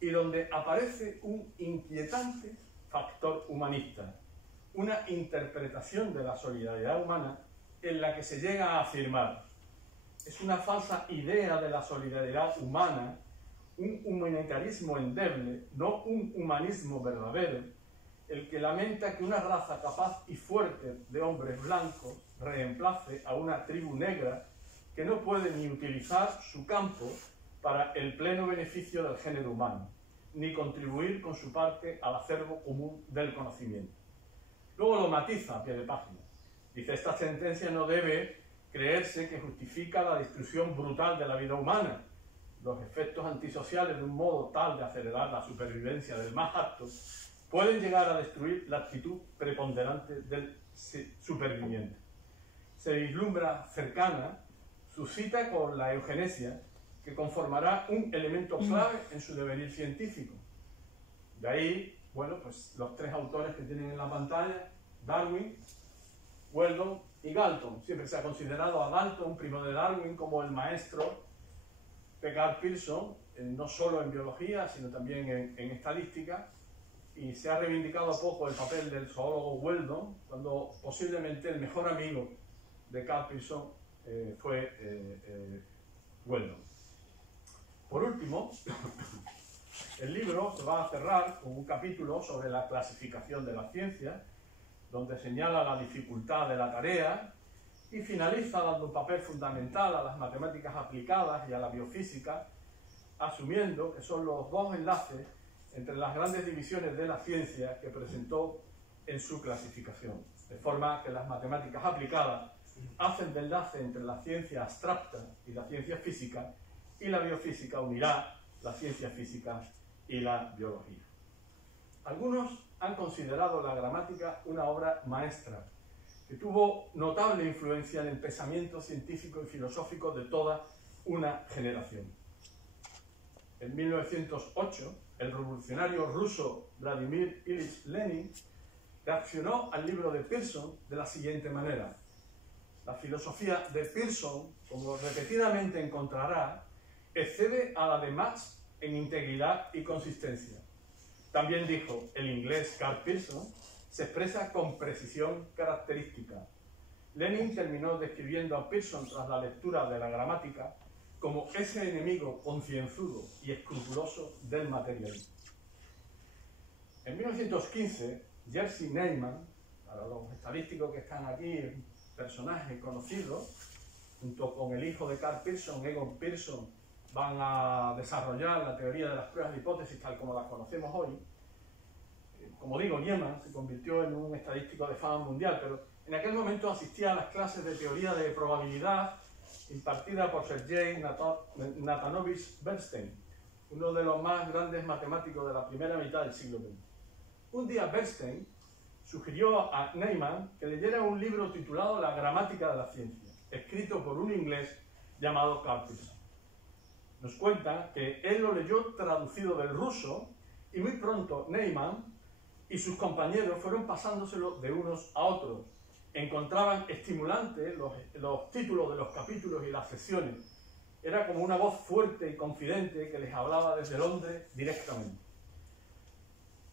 y donde aparece un inquietante factor humanista, una interpretación de la solidaridad humana en la que se llega a afirmar: es una falsa idea de la solidaridad humana, un humanitarismo endeble, no un humanismo verdadero, el que lamenta que una raza capaz y fuerte de hombres blancos reemplace a una tribu negra que no puede ni utilizar su campo para el pleno beneficio del género humano, ni contribuir con su parte al acervo común del conocimiento. Luego lo matiza a pie de página. Dice: esta sentencia no debe creerse que justifica la destrucción brutal de la vida humana, los efectos antisociales de un modo tal de acelerar la supervivencia del más apto pueden llegar a destruir la actitud preponderante del superviviente. Se vislumbra cercana su cita con la eugenesia, que conformará un elemento clave en su devenir científico. De ahí, bueno, pues los tres autores que tienen en la pantalla: Darwin, Weldon y Galton. Siempre se ha considerado a Galton, primo de Darwin, como el maestro de Carl Pearson, no solo en biología, sino también en estadística, y se ha reivindicado poco el papel del zoólogo Weldon, cuando posiblemente el mejor amigo de Carl Pearson fue Weldon. Por último, el libro se va a cerrar con un capítulo sobre la clasificación de la ciencia, donde señala la dificultad de la tarea y finaliza dando un papel fundamental a las matemáticas aplicadas y a la biofísica, asumiendo que son los dos enlaces entre las grandes divisiones de la ciencia que presentó en su clasificación, de forma que las matemáticas aplicadas hacen de enlace entre la ciencia abstracta y la ciencia física, y la biofísica unirá la ciencia física y la biología. Algunos han considerado la gramática una obra maestra, que tuvo notable influencia en el pensamiento científico y filosófico de toda una generación. En 1908, el revolucionario ruso Vladimir Ilich Lenin reaccionó al libro de Pearson de la siguiente manera: la filosofía de Pearson, como repetidamente encontrará, excede a la de Marx en integridad y consistencia. También dijo, el inglés Carl Pearson se expresa con precisión característica. Lenin terminó describiendo a Pearson tras la lectura de la gramática como ese enemigo concienzudo y escrupuloso del materialismo. En 1915, Jerzy Neyman, para los estadísticos que están aquí, un personaje conocido, junto con el hijo de Karl Pearson, Egon Pearson, van a desarrollar la teoría de las pruebas de hipótesis tal como las conocemos hoy. Como digo, Neyman se convirtió en un estadístico de fama mundial, pero en aquel momento asistía a las clases de teoría de probabilidad impartida por Sergei Natanovich Bernstein, uno de los más grandes matemáticos de la primera mitad del siglo XX. Un día Bernstein sugirió a Neyman que leyera un libro titulado La gramática de la ciencia, escrito por un inglés llamado Karl Pearson. Nos cuenta que él lo leyó traducido del ruso y muy pronto Neyman y sus compañeros fueron pasándoselo de unos a otros. Encontraban estimulantes los títulos de los capítulos y las secciones. Era como una voz fuerte y confidente que les hablaba desde Londres directamente.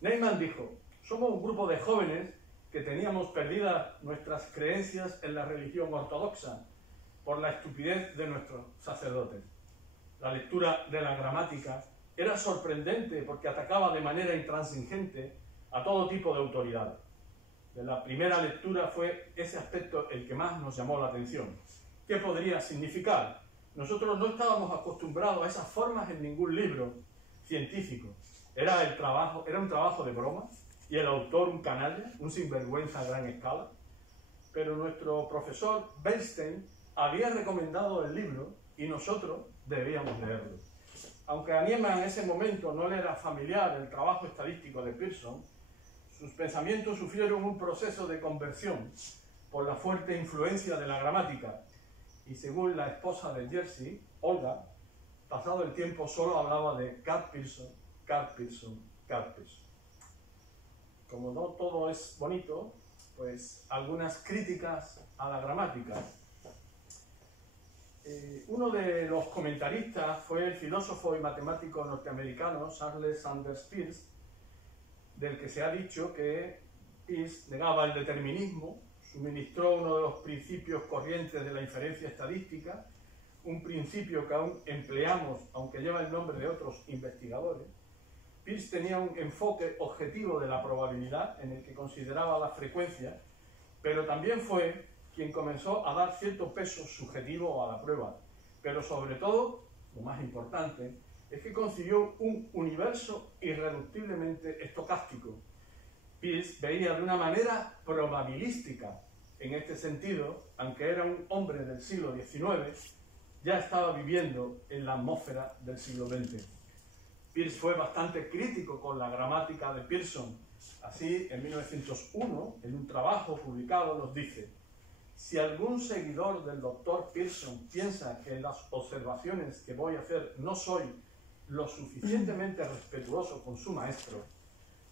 Neyman dijo: somos un grupo de jóvenes que teníamos perdidas nuestras creencias en la religión ortodoxa por la estupidez de nuestros sacerdotes. La lectura de la gramática era sorprendente porque atacaba de manera intransigente a todo tipo de autoridades. De la primera lectura fue ese aspecto el que más nos llamó la atención. ¿Qué podría significar? Nosotros no estábamos acostumbrados a esas formas en ningún libro científico. Era un trabajo de broma y el autor un canalla, un sinvergüenza a gran escala. Pero nuestro profesor Bernstein había recomendado el libro y nosotros debíamos leerlo. Aunque a Neyman en ese momento no le era familiar el trabajo estadístico de Pearson, sus pensamientos sufrieron un proceso de conversión por la fuerte influencia de la gramática. Y según la esposa de Jerzy, Olga, pasado el tiempo solo hablaba de Karl Pearson, Karl Pearson, Karl Pearson. Como no todo es bonito, pues algunas críticas a la gramática. Uno de los comentaristas fue el filósofo y matemático norteamericano Charles Sanders Peirce, del que se ha dicho que Peirce negaba el determinismo, suministró uno de los principios corrientes de la inferencia estadística, un principio que aún empleamos, aunque lleva el nombre de otros investigadores. Peirce tenía un enfoque objetivo de la probabilidad en el que consideraba la frecuencia, pero también fue quien comenzó a dar cierto peso subjetivo a la prueba. Pero sobre todo, lo más importante, es que concibió un universo irreductiblemente estocástico. Peirce veía de una manera probabilística. En este sentido, aunque era un hombre del siglo XIX, ya estaba viviendo en la atmósfera del siglo XX. Peirce fue bastante crítico con la gramática de Pearson. Así, en 1901, en un trabajo publicado, nos dice: si algún seguidor del doctor Pearson piensa que en las observaciones que voy a hacer no soy lo suficientemente respetuoso con su maestro,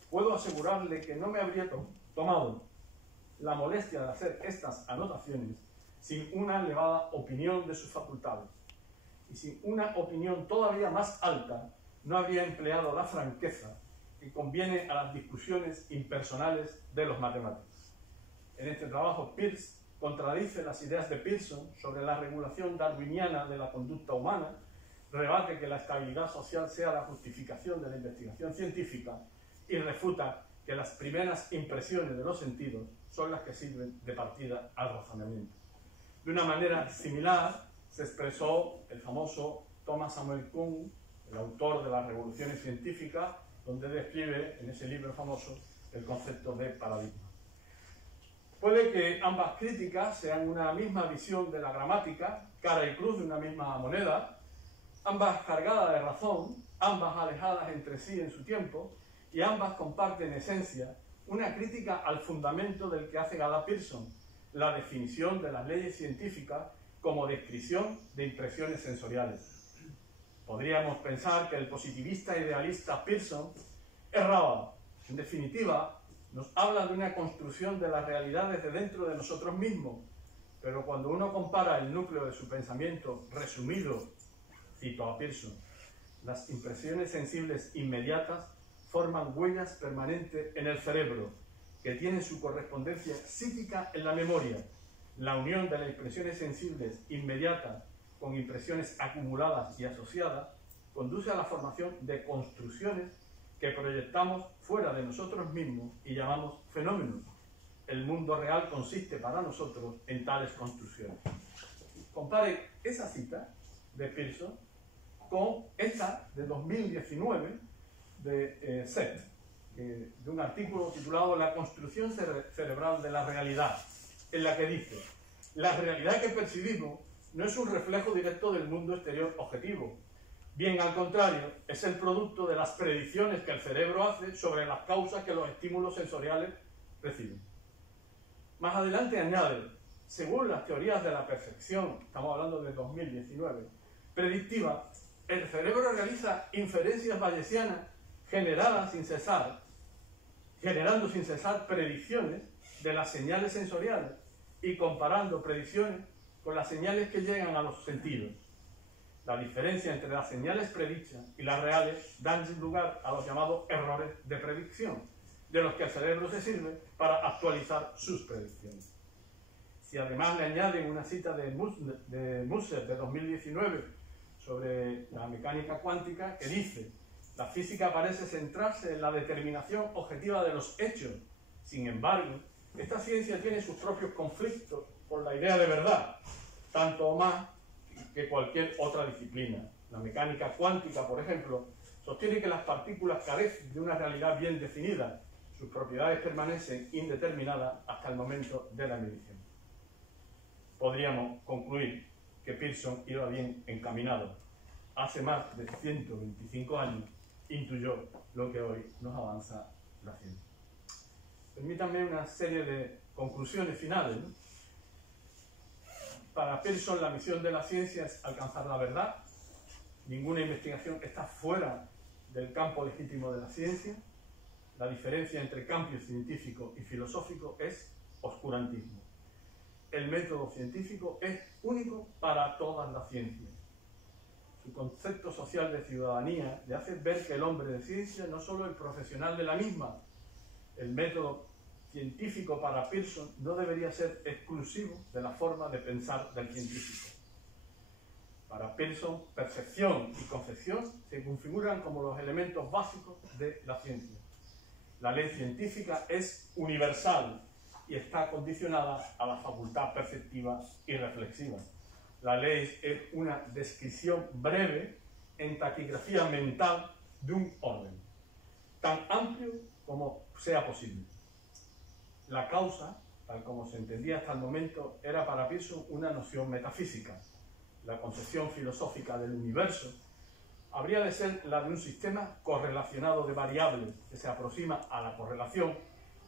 puedo asegurarle que no me habría tomado la molestia de hacer estas anotaciones sin una elevada opinión de sus facultades. Y sin una opinión todavía más alta, no habría empleado la franqueza que conviene a las discusiones impersonales de los matemáticos. En este trabajo, Peirce contradice las ideas de Pearson sobre la regulación darwiniana de la conducta humana, rebate que la estabilidad social sea la justificación de la investigación científica y refuta que las primeras impresiones de los sentidos son las que sirven de partida al razonamiento. De una manera similar se expresó el famoso Thomas Samuel Kuhn, el autor de las revoluciones científicas, donde describe en ese libro famoso el concepto de paradigma. Puede que ambas críticas sean una misma visión de la gramática, cara y cruz de una misma moneda, ambas cargadas de razón, ambas alejadas entre sí en su tiempo, y ambas comparten en esencia una crítica al fundamento del que hace gala Pearson, la definición de las leyes científicas como descripción de impresiones sensoriales. Podríamos pensar que el positivista idealista Pearson erraba. En definitiva, nos habla de una construcción de la realidad desde dentro de nosotros mismos, pero cuando uno compara el núcleo de su pensamiento resumido, cito a Pearson, las impresiones sensibles inmediatas forman huellas permanentes en el cerebro, que tienen su correspondencia psíquica en la memoria. La unión de las impresiones sensibles inmediatas con impresiones acumuladas y asociadas conduce a la formación de construcciones que proyectamos fuera de nosotros mismos y llamamos fenómenos. El mundo real consiste para nosotros en tales construcciones. Compare esa cita de Pearson con esta de 2019 de Seth, de un artículo titulado La construcción cerebral de la realidad, en la que dice: la realidad que percibimos no es un reflejo directo del mundo exterior objetivo. Bien al contrario, es el producto de las predicciones que el cerebro hace sobre las causas que los estímulos sensoriales reciben. Más adelante añade: según las teorías de la percepción, estamos hablando de 2019, predictiva, el cerebro realiza inferencias bayesianas generando sin cesar predicciones de las señales sensoriales y comparando predicciones con las señales que llegan a los sentidos. La diferencia entre las señales predichas y las reales dan lugar a los llamados errores de predicción, de los que el cerebro se sirve para actualizar sus predicciones. Si además le añaden una cita de Musser de 2019 sobre la mecánica cuántica, que dice: la física parece centrarse en la determinación objetiva de los hechos. Sin embargo, esta ciencia tiene sus propios conflictos con la idea de verdad, tanto o más que cualquier otra disciplina. La mecánica cuántica, por ejemplo, sostiene que las partículas carecen de una realidad bien definida. Sus propiedades permanecen indeterminadas hasta el momento de la medición. Podríamos concluir que Pearson iba bien encaminado. Hace más de 125 años intuyó lo que hoy nos avanza la ciencia. Permítanme una serie de conclusiones finales, ¿no? Para Pearson, la misión de la ciencia es alcanzar la verdad. Ninguna investigación está fuera del campo legítimo de la ciencia. La diferencia entre campo científico y filosófico es oscurantismo. El método científico es único para todas las ciencias. Su concepto social de ciudadanía le hace ver que el hombre de ciencia no solo es el profesional de la misma. El método científico para Pearson no debería ser exclusivo de la forma de pensar del científico. Para Pearson, percepción y concepción se configuran como los elementos básicos de la ciencia. La ley científica es universal y está condicionada a la facultad perceptiva y reflexiva. La ley es una descripción breve en taquigrafía mental de un orden, tan amplio como sea posible. La causa, tal como se entendía hasta el momento, era para Pearson una noción metafísica. La concepción filosófica del universo habría de ser la de un sistema correlacionado de variables que se aproxima a la correlación,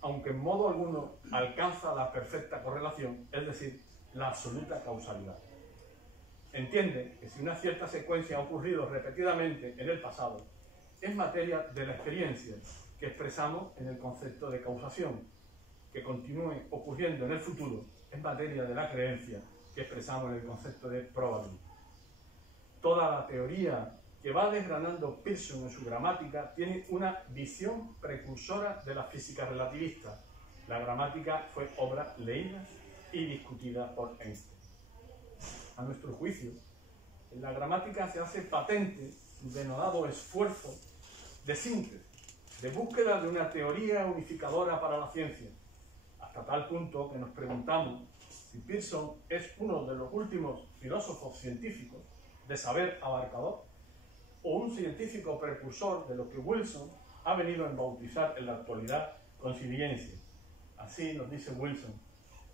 aunque en modo alguno alcanza la perfecta correlación, es decir, la absoluta causalidad. Entiende que si una cierta secuencia ha ocurrido repetidamente en el pasado, es materia de la experiencia que expresamos en el concepto de causación. Que continúe ocurriendo en el futuro es materia de la creencia que expresamos en el concepto de probabilidad. Toda la teoría que va desgranando Pearson en su gramática tiene una visión precursora de la física relativista. La gramática fue obra leída y discutida por Einstein. A nuestro juicio, en la gramática se hace patente un denodado esfuerzo de síntesis, de búsqueda de una teoría unificadora para la ciencia, hasta tal punto que nos preguntamos si Pearson es uno de los últimos filósofos científicos de saber abarcador o un científico precursor de lo que Wilson ha venido a bautizar en la actualidad consciencia. Así nos dice Wilson: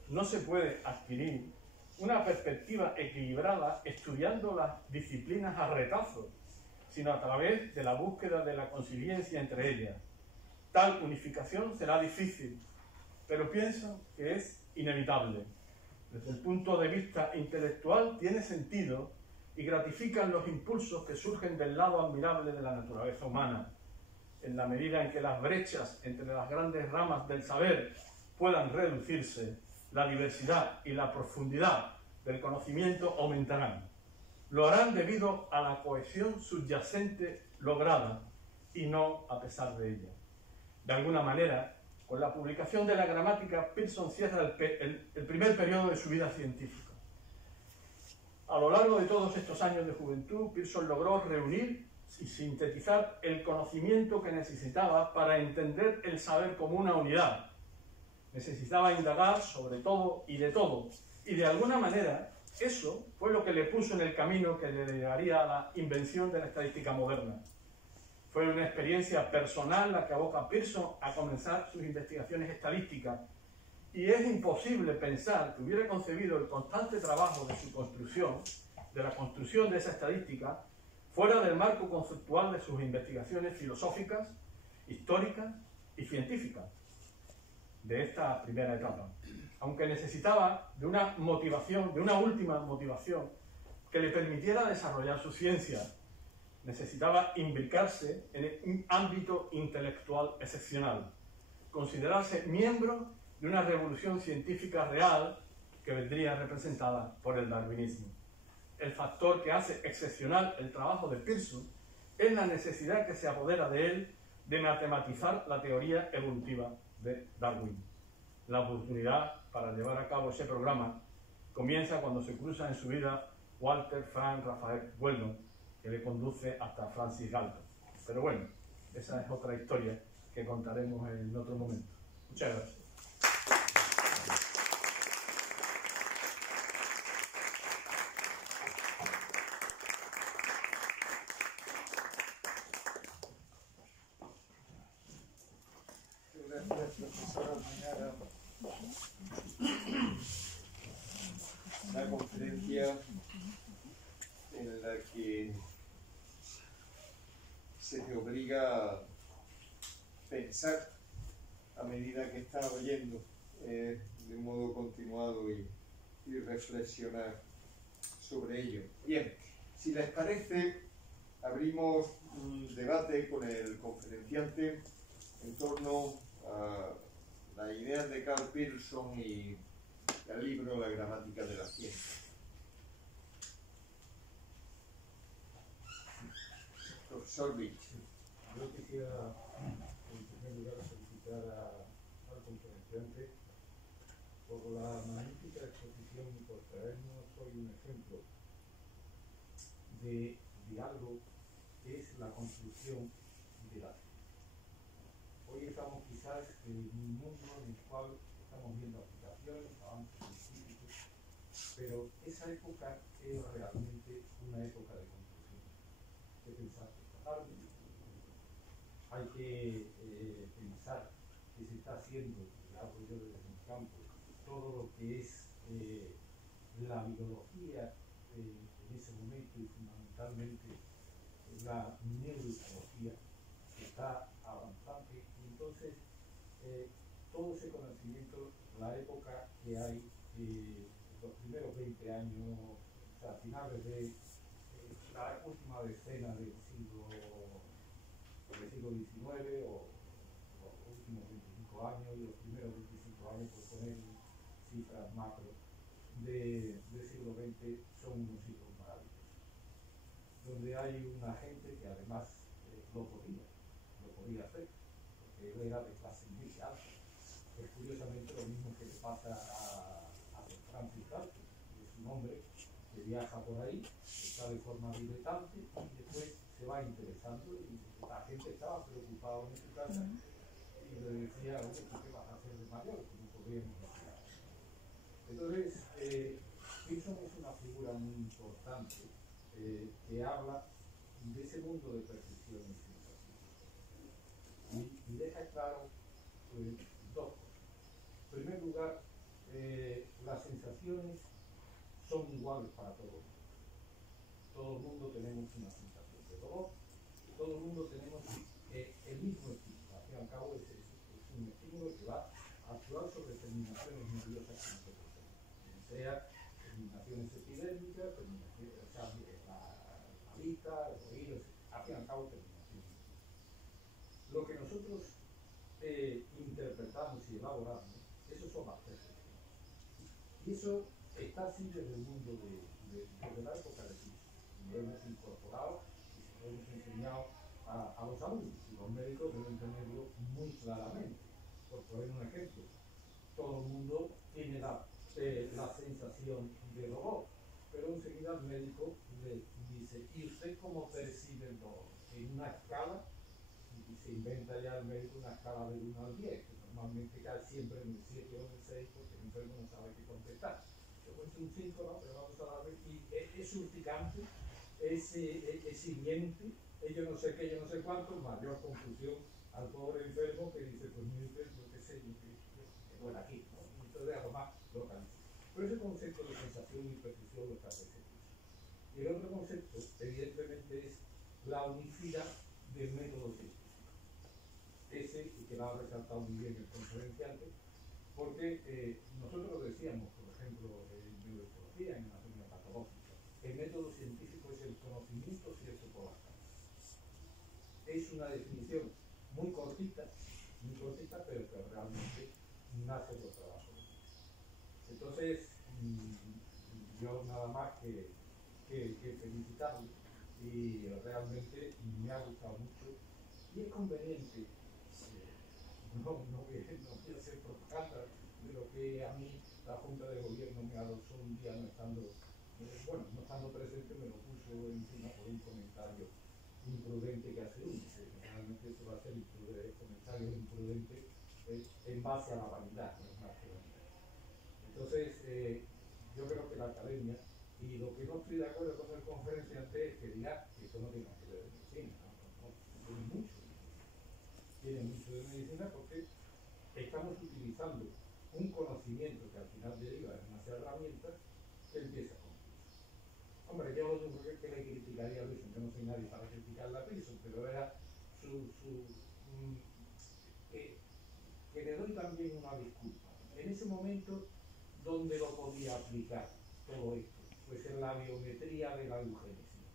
no se puede adquirir una perspectiva equilibrada estudiando las disciplinas a retazos, sino a través de la búsqueda de la conciencia entre ellas. Tal unificación será difícil, pero pienso que es inevitable. Desde el punto de vista intelectual tiene sentido y gratifican los impulsos que surgen del lado admirable de la naturaleza humana. En la medida en que las brechas entre las grandes ramas del saber puedan reducirse, la diversidad y la profundidad del conocimiento aumentarán. Lo harán debido a la cohesión subyacente lograda y no a pesar de ella. De alguna manera, con la publicación de la gramática, Pearson cierra el primer periodo de su vida científica. A lo largo de todos estos años de juventud, Pearson logró reunir y sintetizar el conocimiento que necesitaba para entender el saber como una unidad. Necesitaba indagar sobre todo y de todo, y de alguna manera eso fue lo que le puso en el camino que le llevaría a la invención de la estadística moderna. Fue una experiencia personal la que aboca a Pearson a comenzar sus investigaciones estadísticas, y es imposible pensar que hubiera concebido el constante trabajo de su construcción, de la construcción de esa estadística, fuera del marco conceptual de sus investigaciones filosóficas, históricas y científicas de esta primera etapa, aunque necesitaba de una motivación, de una última motivación que le permitiera desarrollar su ciencia. Necesitaba imbricarse en un ámbito intelectual excepcional, considerarse miembro de una revolución científica real que vendría representada por el darwinismo. El factor que hace excepcional el trabajo de Pearson es la necesidad que se apodera de él de matematizar la teoría evolutiva de Darwin. La oportunidad para llevar a cabo ese programa comienza cuando se cruza en su vida Walter Frank Raphael Weldon, que le conduce hasta Francis Galton. Pero bueno, esa es otra historia que contaremos en otro momento. Muchas gracias. Gracias, profesora Almenara. Una conferencia en la que se te obliga a pensar a medida que estás oyendo de modo continuado y reflexionar sobre ello. Bien, si les parece, abrimos un debate con el conferenciante en torno a las ideas de Karl Pearson y el libro La gramática de la ciencia. Profesor Vich. Yo quisiera, en primer lugar, felicitar al conferenciante por la magnífica exposición y por traernos hoy un ejemplo de algo que es la construcción de la ciencia. Hoy estamos quizás en un mundo en el cual estamos viendo aplicaciones, avances científicos, pero esa época es realmente una época de construcción. Hay que pensar esta tarde, hay que pensar que se está haciendo, ya hablo yo desde mi campo, todo lo que es la biología en ese momento y fundamentalmente la neurología que está avanzando, y entonces todo ese conocimiento, la época que hay, los primeros 20 años, o sea, finales de la última decena del siglo XIX o los últimos 25 años y los primeros 25 años, por poner cifras macro del siglo XX, son unos siglos maravillosos, donde hay una gente que además lo podía hacer, porque él era de clase media alta. Es curiosamente lo mismo que le pasa a Francis Galton, que es un hombre que viaja por ahí, está de forma diletante y después se va interesando, y la gente estaba preocupada en su casa y le decía, oye, ¿tú qué vas a hacer de mayor? Como podríamos decir. Entonces, Pearson es una figura muy importante que habla de ese mundo de percepción y sensación. Y deja claro dos cosas. En primer lugar, las sensaciones son iguales para todo el mundo. Todo el mundo tenemos una sensación de dolor, todo el mundo tenemos el mismo estímulo. Al fin y al cabo es un estímulo que va a actuar sobre terminaciones nerviosas que nosotros tenemos, sea terminaciones epidérmicas, o sea, la vista, el oído, al fin y al cabo terminaciones. Lo que nosotros interpretamos y elaboramos, esos son las percepciones. Y eso está así desde el mundo desde la época de Pearson. Lo hemos incorporado y se lo hemos enseñado a los alumnos, y los médicos deben tenerlo muy claramente. Por poner un ejemplo, todo el mundo tiene la sensación de dolor, pero enseguida el médico le dice, ¿y usted cómo percibe el dolor? en una escala, y se inventa ya el médico una escala del 1 al 10, que normalmente cae siempre en el 7 o en el 6 porque el enfermo no sabe qué contestar. Yo cuento un 5, ¿no? Pero vamos a darle, y es urticante, es hiriente, yo no sé qué, yo no sé cuánto, mayor confusión al pobre enfermo que dice, pues mire usted, yo qué sé, que bueno aquí, ¿no? Y entonces algo más localiza. Pero ese concepto de sensación y percepción lo establece. Y el otro concepto, evidentemente, es la unicidad del método científico. Ese, y que lo ha resaltado muy bien el conferenciante, porque nosotros decíamos, por ejemplo, en neuroecología, en anatomía patológica, el método científico es el conocimiento cierto por las causas. Es una definición muy cortita, pero que realmente nace de los trabajos. Entonces, yo nada más que felicitarle, y realmente me ha gustado mucho, y es conveniente, no voy a hacer propaganda de lo que a mí la Junta de Gobierno me adosó un día no estando presente, me lo puso encima por un comentario imprudente que hace uno, que generalmente se va a hacer comentarios imprudentes en base a la vanidad, no es más que vanidad. Entonces, yo creo que la academia, y lo que no estoy de acuerdo con el conferenciante es que diga que eso no tiene que ver con medicina, tiene mucho de medicina porque estamos utilizando un conocimiento que al final deriva en unas herramientas que empieza con eso. Hombre, yo lo único que le criticaría a Luis, yo no soy nadie para criticar la Wilson, pero era que le doy también una disculpa. En ese momento, ¿dónde lo podía aplicar todo esto? Pues en la biometría de la eugenesia,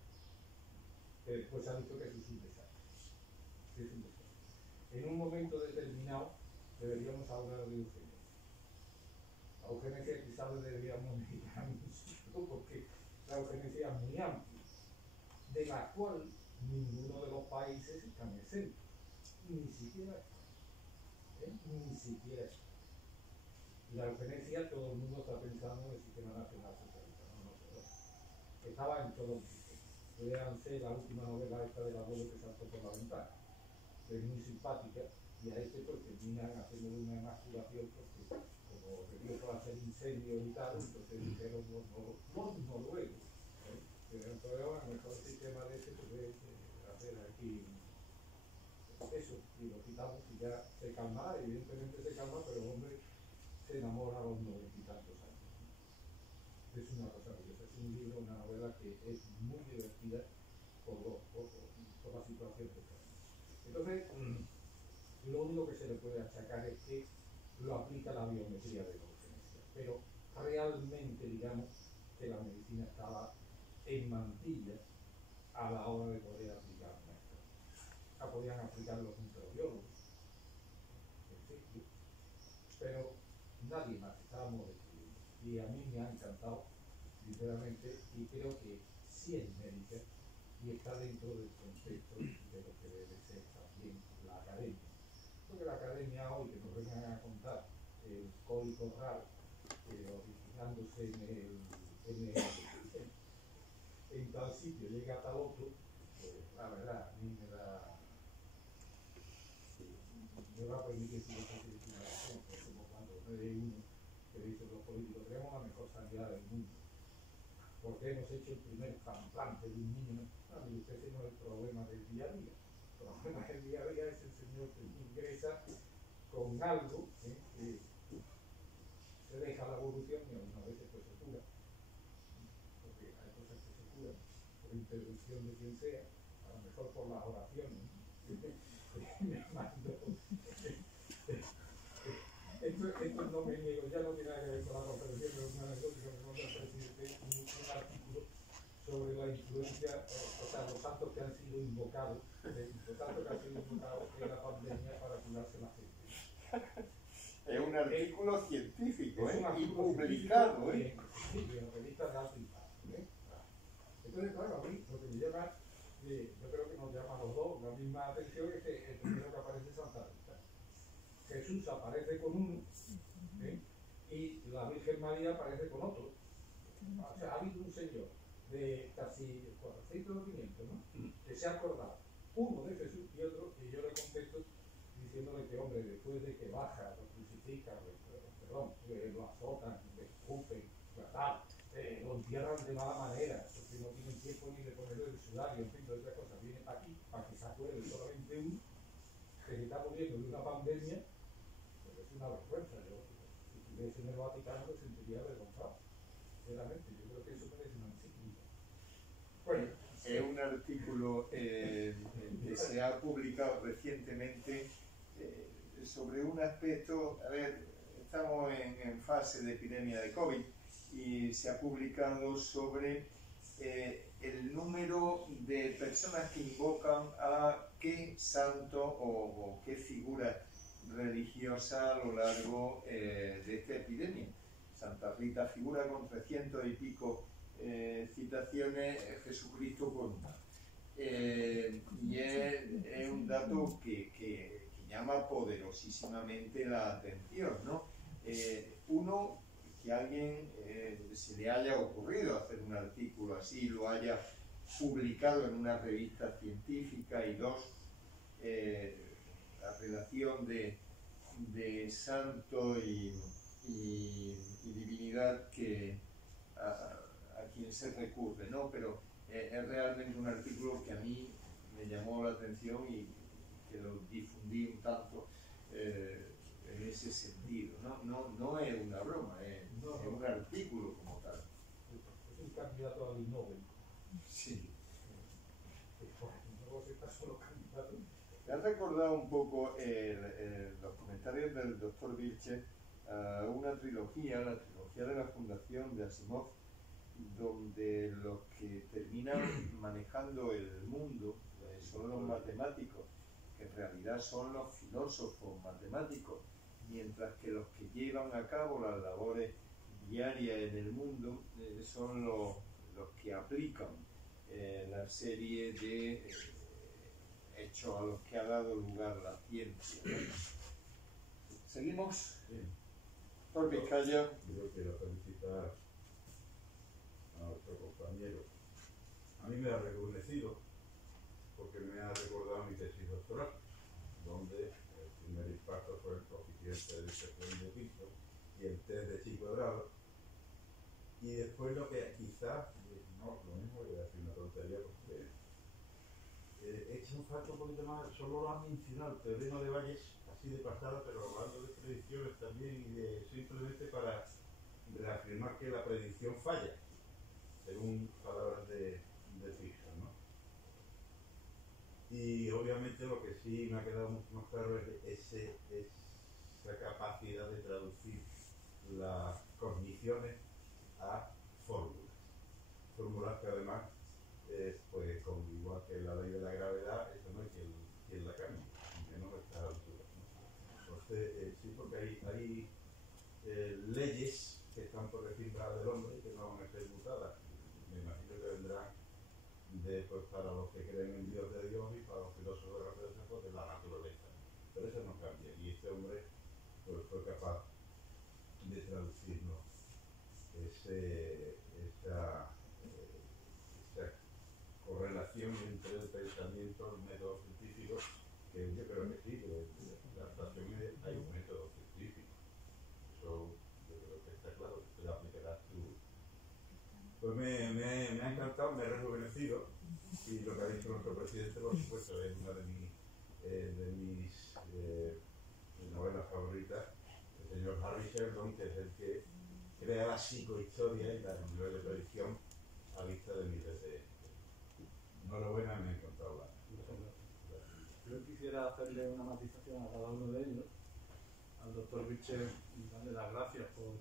que después ha dicho que eso es un desastre. Es un desastre. En un momento determinado deberíamos hablar de eugenesia. La eugenesia quizás le deberíamos dedicar un sitio porque la eugenesia es muy amplia, de la cual ninguno de los países están exentos, ni siquiera ni siquiera eso. Y la eugenesia, todo el mundo está pensando en el sistema nacional socialista, no. Estaba en todos los sistemas. Léanse la última novela esta del abuelo que saltó por la ventana, que es muy simpática, y a este pues terminan haciendo una emasculación porque como debió para hacer incendio y tal, entonces dijeron los noruegos, que el problema, el mejor sistema de ese pues es hacer aquí eso, y lo quitamos y ya se calmará, evidentemente se calma, pero el hombre se enamora a los 90 y tantos años. Es una cosa maravillosa, es un libro, una novela que es muy divertida por la situación que tenemos. Entonces, lo único que se le puede achacar es que lo aplica la biometría de la eugenesia, pero realmente digamos que la medicina estaba en mantilla a la hora de poder aplicar esto. La podían aplicar los microbiólogos, pero nadie más, estábamos descubriendo. Y a mí me ha encantado, sinceramente, y creo que sí es médica y está dentro del contexto de lo que debe ser también la academia. Porque la academia hoy, que nos vengan a contar el código raro, originándose en tal sitio, llega a tal otro, pues la verdad, a mí me va a permitir que yo tenga una razón, como cuando me de uno que dice los políticos, tenemos la mejor sanidad del mundo, porque hemos hecho el primer trasplante de un niño. No, y usted no es el problema del día a día. El problema del día a día es el señor que ingresa con algo que se deja la evolución y algunas veces pues se cura, porque hay cosas que se curan por intervención de quien sea, a lo mejor por las oraciones. Me mando. Esto no me niego, ya no tiene nada que ver con la conferencia, pero es una anécdota que me manda el presidente un artículo sobre la influencia, o sea, los santos que han sido invocados, en la pandemia para curarse la gente. Es un artículo científico, y publicado, Sí, en revistas de alto impacto. Entonces, claro, a mí lo que me llama, yo creo que nos llama a los dos la misma atención, es que el primero que aparece es Santa Rita. Jesús aparece con uno, y la Virgen María aparece con otro. O sea, ha habido un señor de casi 400 o 500, ¿no? Que se ha acordado uno de Jesús y otro, y yo le contesto diciéndole que, hombre, después de que baja, lo crucifican, lo azotan, lo escupen, lo entierran de mala manera, porque no tienen tiempo ni de ponerle el sudario, en fin, todas esas cosas, viene para aquí, para que se acuerde solamente uno, que se está muriendo de una pandemia, pues es una vergüenza. Yo, si estuviese en el Vaticano, me sentiría avergonzado, sinceramente. Yo creo que eso merece una encíclica. Bueno, es un artículo que se ha publicado recientemente sobre un aspecto. A ver, estamos en fase de epidemia de COVID y se ha publicado sobre el número de personas que invocan a qué santo o qué figura religiosa a lo largo de esta epidemia. Santa Rita figura con 300 y pico citaciones, Jesucristo con una. Y es un dato que llama poderosísimamente la atención, ¿no? Uno, que a alguien se le haya ocurrido hacer un artículo así, lo haya publicado en una revista científica, y dos, la relación de santo y divinidad a quien se recurre, ¿no? Pero es realmente un artículo que a mí me llamó la atención y que lo difundí un tanto en ese sentido. No es una broma, es un artículo como tal. Es un candidato al Nobel. Sí. No se está solo candidato. Me ha recordado un poco los comentarios del doctor Vilche a una trilogía, la trilogía de la Fundación de Asimov, donde los que terminan manejando el mundo son los matemáticos, que en realidad son los filósofos matemáticos, mientras que los que llevan a cabo las labores diarias en el mundo son los que aplican la serie de hechos a los que ha dado lugar la ciencia, ¿no? ¿Seguimos? Sí. Por Vizcaya. Yo quiero felicitar a nuestro compañero. A mí me ha rejuvenecido porque me ha recordado mi tesis doctoral, donde el primer impacto fue el coeficiente de dispersión de Pilson y el test de chi cuadrado. Y después lo que quizás, no, lo mismo voy a decir una tontería porque he hecho un falta un poquito más, solo lo han mencionado, el teorema de Bayes, así de pasada, pero hablando de predicciones también y de simplemente para reafirmar que la predicción falla, según palabras de Fisher, ¿no? Y obviamente lo que sí me ha quedado mucho más claro es esa capacidad de traducir las cogniciones a fórmulas que además pues igual que la ley de la gravedad, eso no hay quien la cambie, aunque no está a la altura, ¿no? Entonces sí, porque hay leyes que están por encima del hombre y que no van a ser mutadas. Me imagino que vendrán pues, para los que creen en Dios de Dios y para los filósofos de la filosofía de la naturaleza, pero eso no cambia, y este hombre pues, fue capaz de traducirnos esa correlación entre el pensamiento y el método científico, que yo creo que sí, que la adaptación hay un método científico, eso yo creo que está claro, que lo aplicarás tú. Pues me ha encantado, me ha rejuvenecido, y lo que ha dicho nuestro presidente, por supuesto, es una de mis novelas favoritas, el señor Harry Sheldon, que es el que crea la psicohistoria y la nivel de predicción a vista de miles de... Enhorabuena, me ha encantado la... Yo quisiera hacerle una matización a cada uno de ellos. Al doctor Bichel darle las gracias por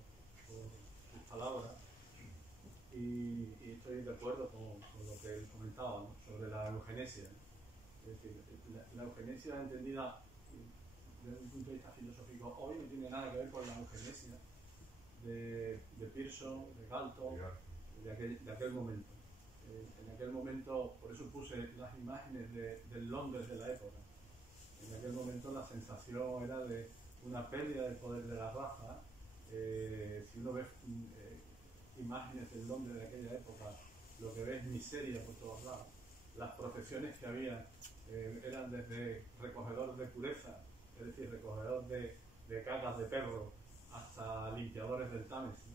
sus palabras, y estoy de acuerdo con lo que él comentaba, ¿no?, sobre la eugenesia. Es decir, la eugenesia entendida desde un punto de vista filosófico hoy no tiene nada que ver con la eugenesia de Pearson, de Galton, de aquel momento. En aquel momento, por eso puse las imágenes del Londres de la época. En aquel momento la sensación era de una pérdida del poder de la raza. Si uno ve imágenes del Londres de aquella época, lo que ve es miseria por todos lados. las profesiones que había eran desde recogedor de pureza, es decir, recogedor de cagas de perro, hasta limpiadores del Támesis.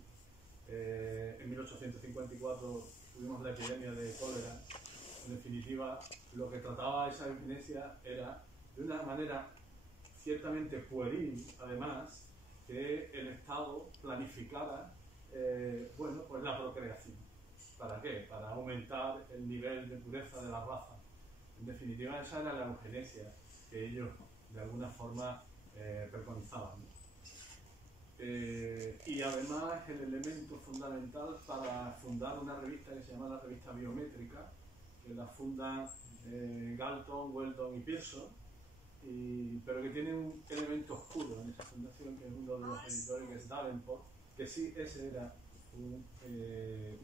En 1854 tuvimos la epidemia de cólera. En definitiva, lo que trataba esa eugenesia era, de una manera ciertamente pueril, además, que el Estado planificara bueno, pues la procreación. ¿Para qué? Para aumentar el nivel de pureza de la raza. En definitiva, esa era la eugenesia que ellos, de alguna forma, preconizaban, ¿no? Y además el elemento fundamental para fundar una revista que se llama la Revista Biométrica, que la fundan Galton, Weldon y Pearson, pero que tiene un elemento oscuro en esa fundación, que es uno de los editores, que es Davenport, que sí, ese era un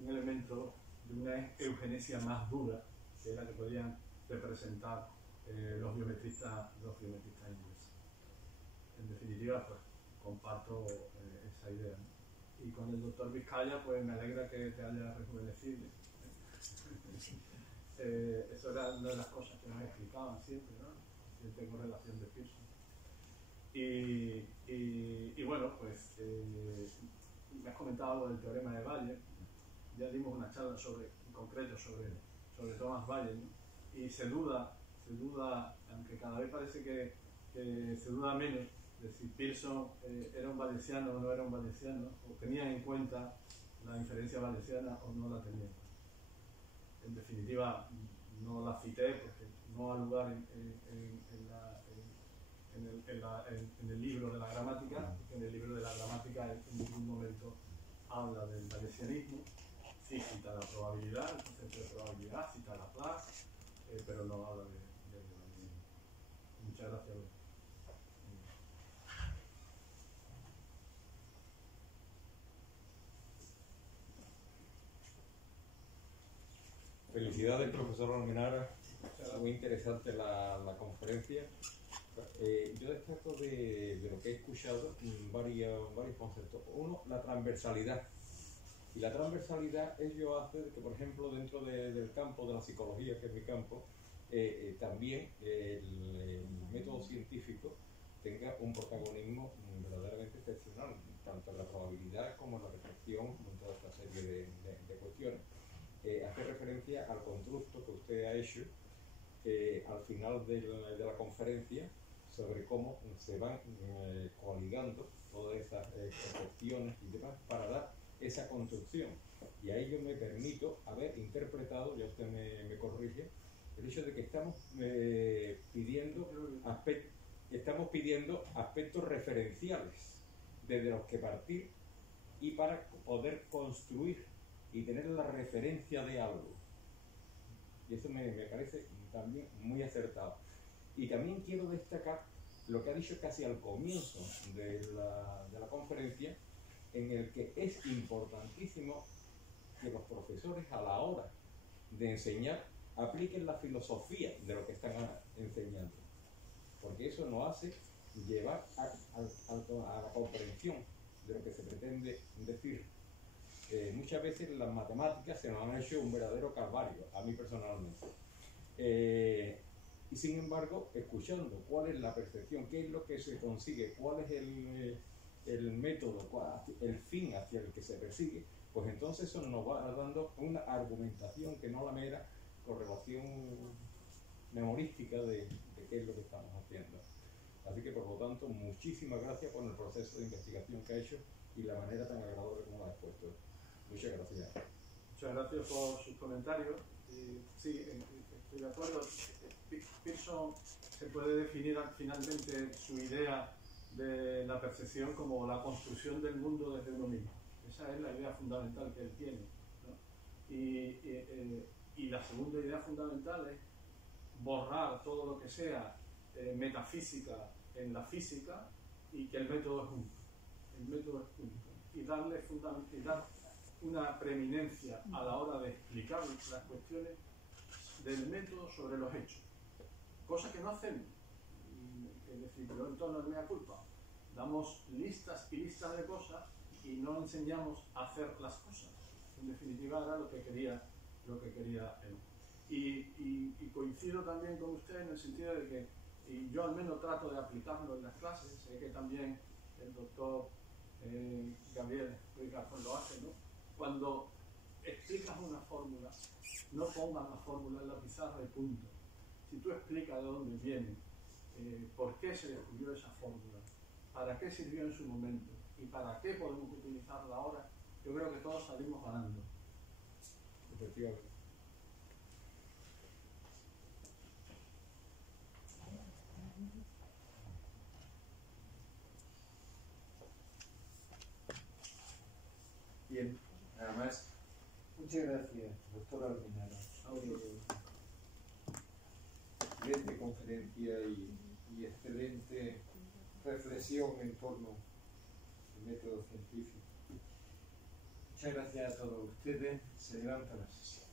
elemento de una eugenesia más dura, que era que podían representar los biometristas ingleses. En definitiva, pues comparto esa idea, ¿no? Y con el doctor Vizcaya, pues me alegra que te haya rejuvenecido. Eso era una de las cosas que nos explicaban siempre, ¿no? Siempre con relación de Pearson. Y bueno, pues me has comentado algo del teorema de Bayer. Ya dimos una charla en concreto sobre Thomas Bayer, ¿no? Y se duda, aunque cada vez parece que se duda menos de si Pearson era un valenciano o no era un valenciano, o tenía en cuenta la inferencia valenciana o no la tenía. En definitiva, no la cité porque no ha lugar en el libro de la gramática, porque en el libro de la gramática en ningún momento habla del valencianismo. Sí cita la probabilidad, el concepto de probabilidad, cita la Laplace, pero no habla del valencianismo. Muchas gracias. Felicidades, profesor Almenara. Muy interesante la conferencia. Yo destaco de lo que he escuchado varios conceptos. Uno, la transversalidad. Y la transversalidad ello hace que, por ejemplo, dentro del campo de la psicología, que es mi campo, también el método científico tenga un protagonismo verdaderamente excepcional, tanto en la probabilidad como en la reflexión, en toda esta serie de cuestiones. Hace referencia al constructo que usted ha hecho al final de la conferencia sobre cómo se van coligando todas esas cuestiones y demás para dar esa construcción. Y ahí yo me permito haber interpretado, ya usted me corrige, el hecho de que estamos pidiendo aspectos referenciales desde los que partir y para poder construir y tener la referencia de algo. Y eso me parece también muy acertado. Y también quiero destacar lo que ha dicho casi al comienzo de la conferencia, en el que es importantísimo que los profesores, a la hora de enseñar, apliquen la filosofía de lo que están enseñando, porque eso nos hace llevar a la comprensión de lo que se pretende decir. Muchas veces las matemáticas se nos han hecho un verdadero calvario, a mí personalmente. Y sin embargo, escuchando cuál es la percepción, qué es lo que se consigue, cuál es el método, el fin hacia el que se persigue, pues entonces eso nos va dando una argumentación que no la mera correlación memorística de qué es lo que estamos haciendo. Así que, por lo tanto, muchísimas gracias por el proceso de investigación que ha hecho y la manera tan agradable como lo ha expuesto. Muchas gracias. Muchas gracias por sus comentarios. Sí, estoy de acuerdo. Pearson se puede definir finalmente su idea de la percepción como la construcción del mundo desde uno mismo. Esa es la idea fundamental que él tiene, ¿no? Y la segunda idea fundamental es borrar todo lo que sea metafísica en la física y que el método es único. El método es único. Y dar una preeminencia a la hora de explicar las cuestiones del método sobre los hechos. Cosa que no hacemos. Es decir, yo en torno a mea culpa. Damos listas y listas de cosas y no enseñamos a hacer las cosas. En definitiva era lo que quería él. Y coincido también con usted en el sentido de que, y yo al menos trato de aplicarlo en las clases, sé que también el doctor Gabriel Ricardo lo hace, ¿no? Cuando explicas una fórmula, no pongas la fórmula en la pizarra y punto. Si tú explicas de dónde viene, por qué se descubrió esa fórmula, para qué sirvió en su momento y para qué podemos utilizarla ahora, yo creo que todos salimos ganando. Efectivamente. Bien, nada más. Muchas gracias, doctor Almenara. Excelente conferencia y excelente reflexión en torno al método científico. Muchas gracias a todos ustedes. Se levanta la sesión.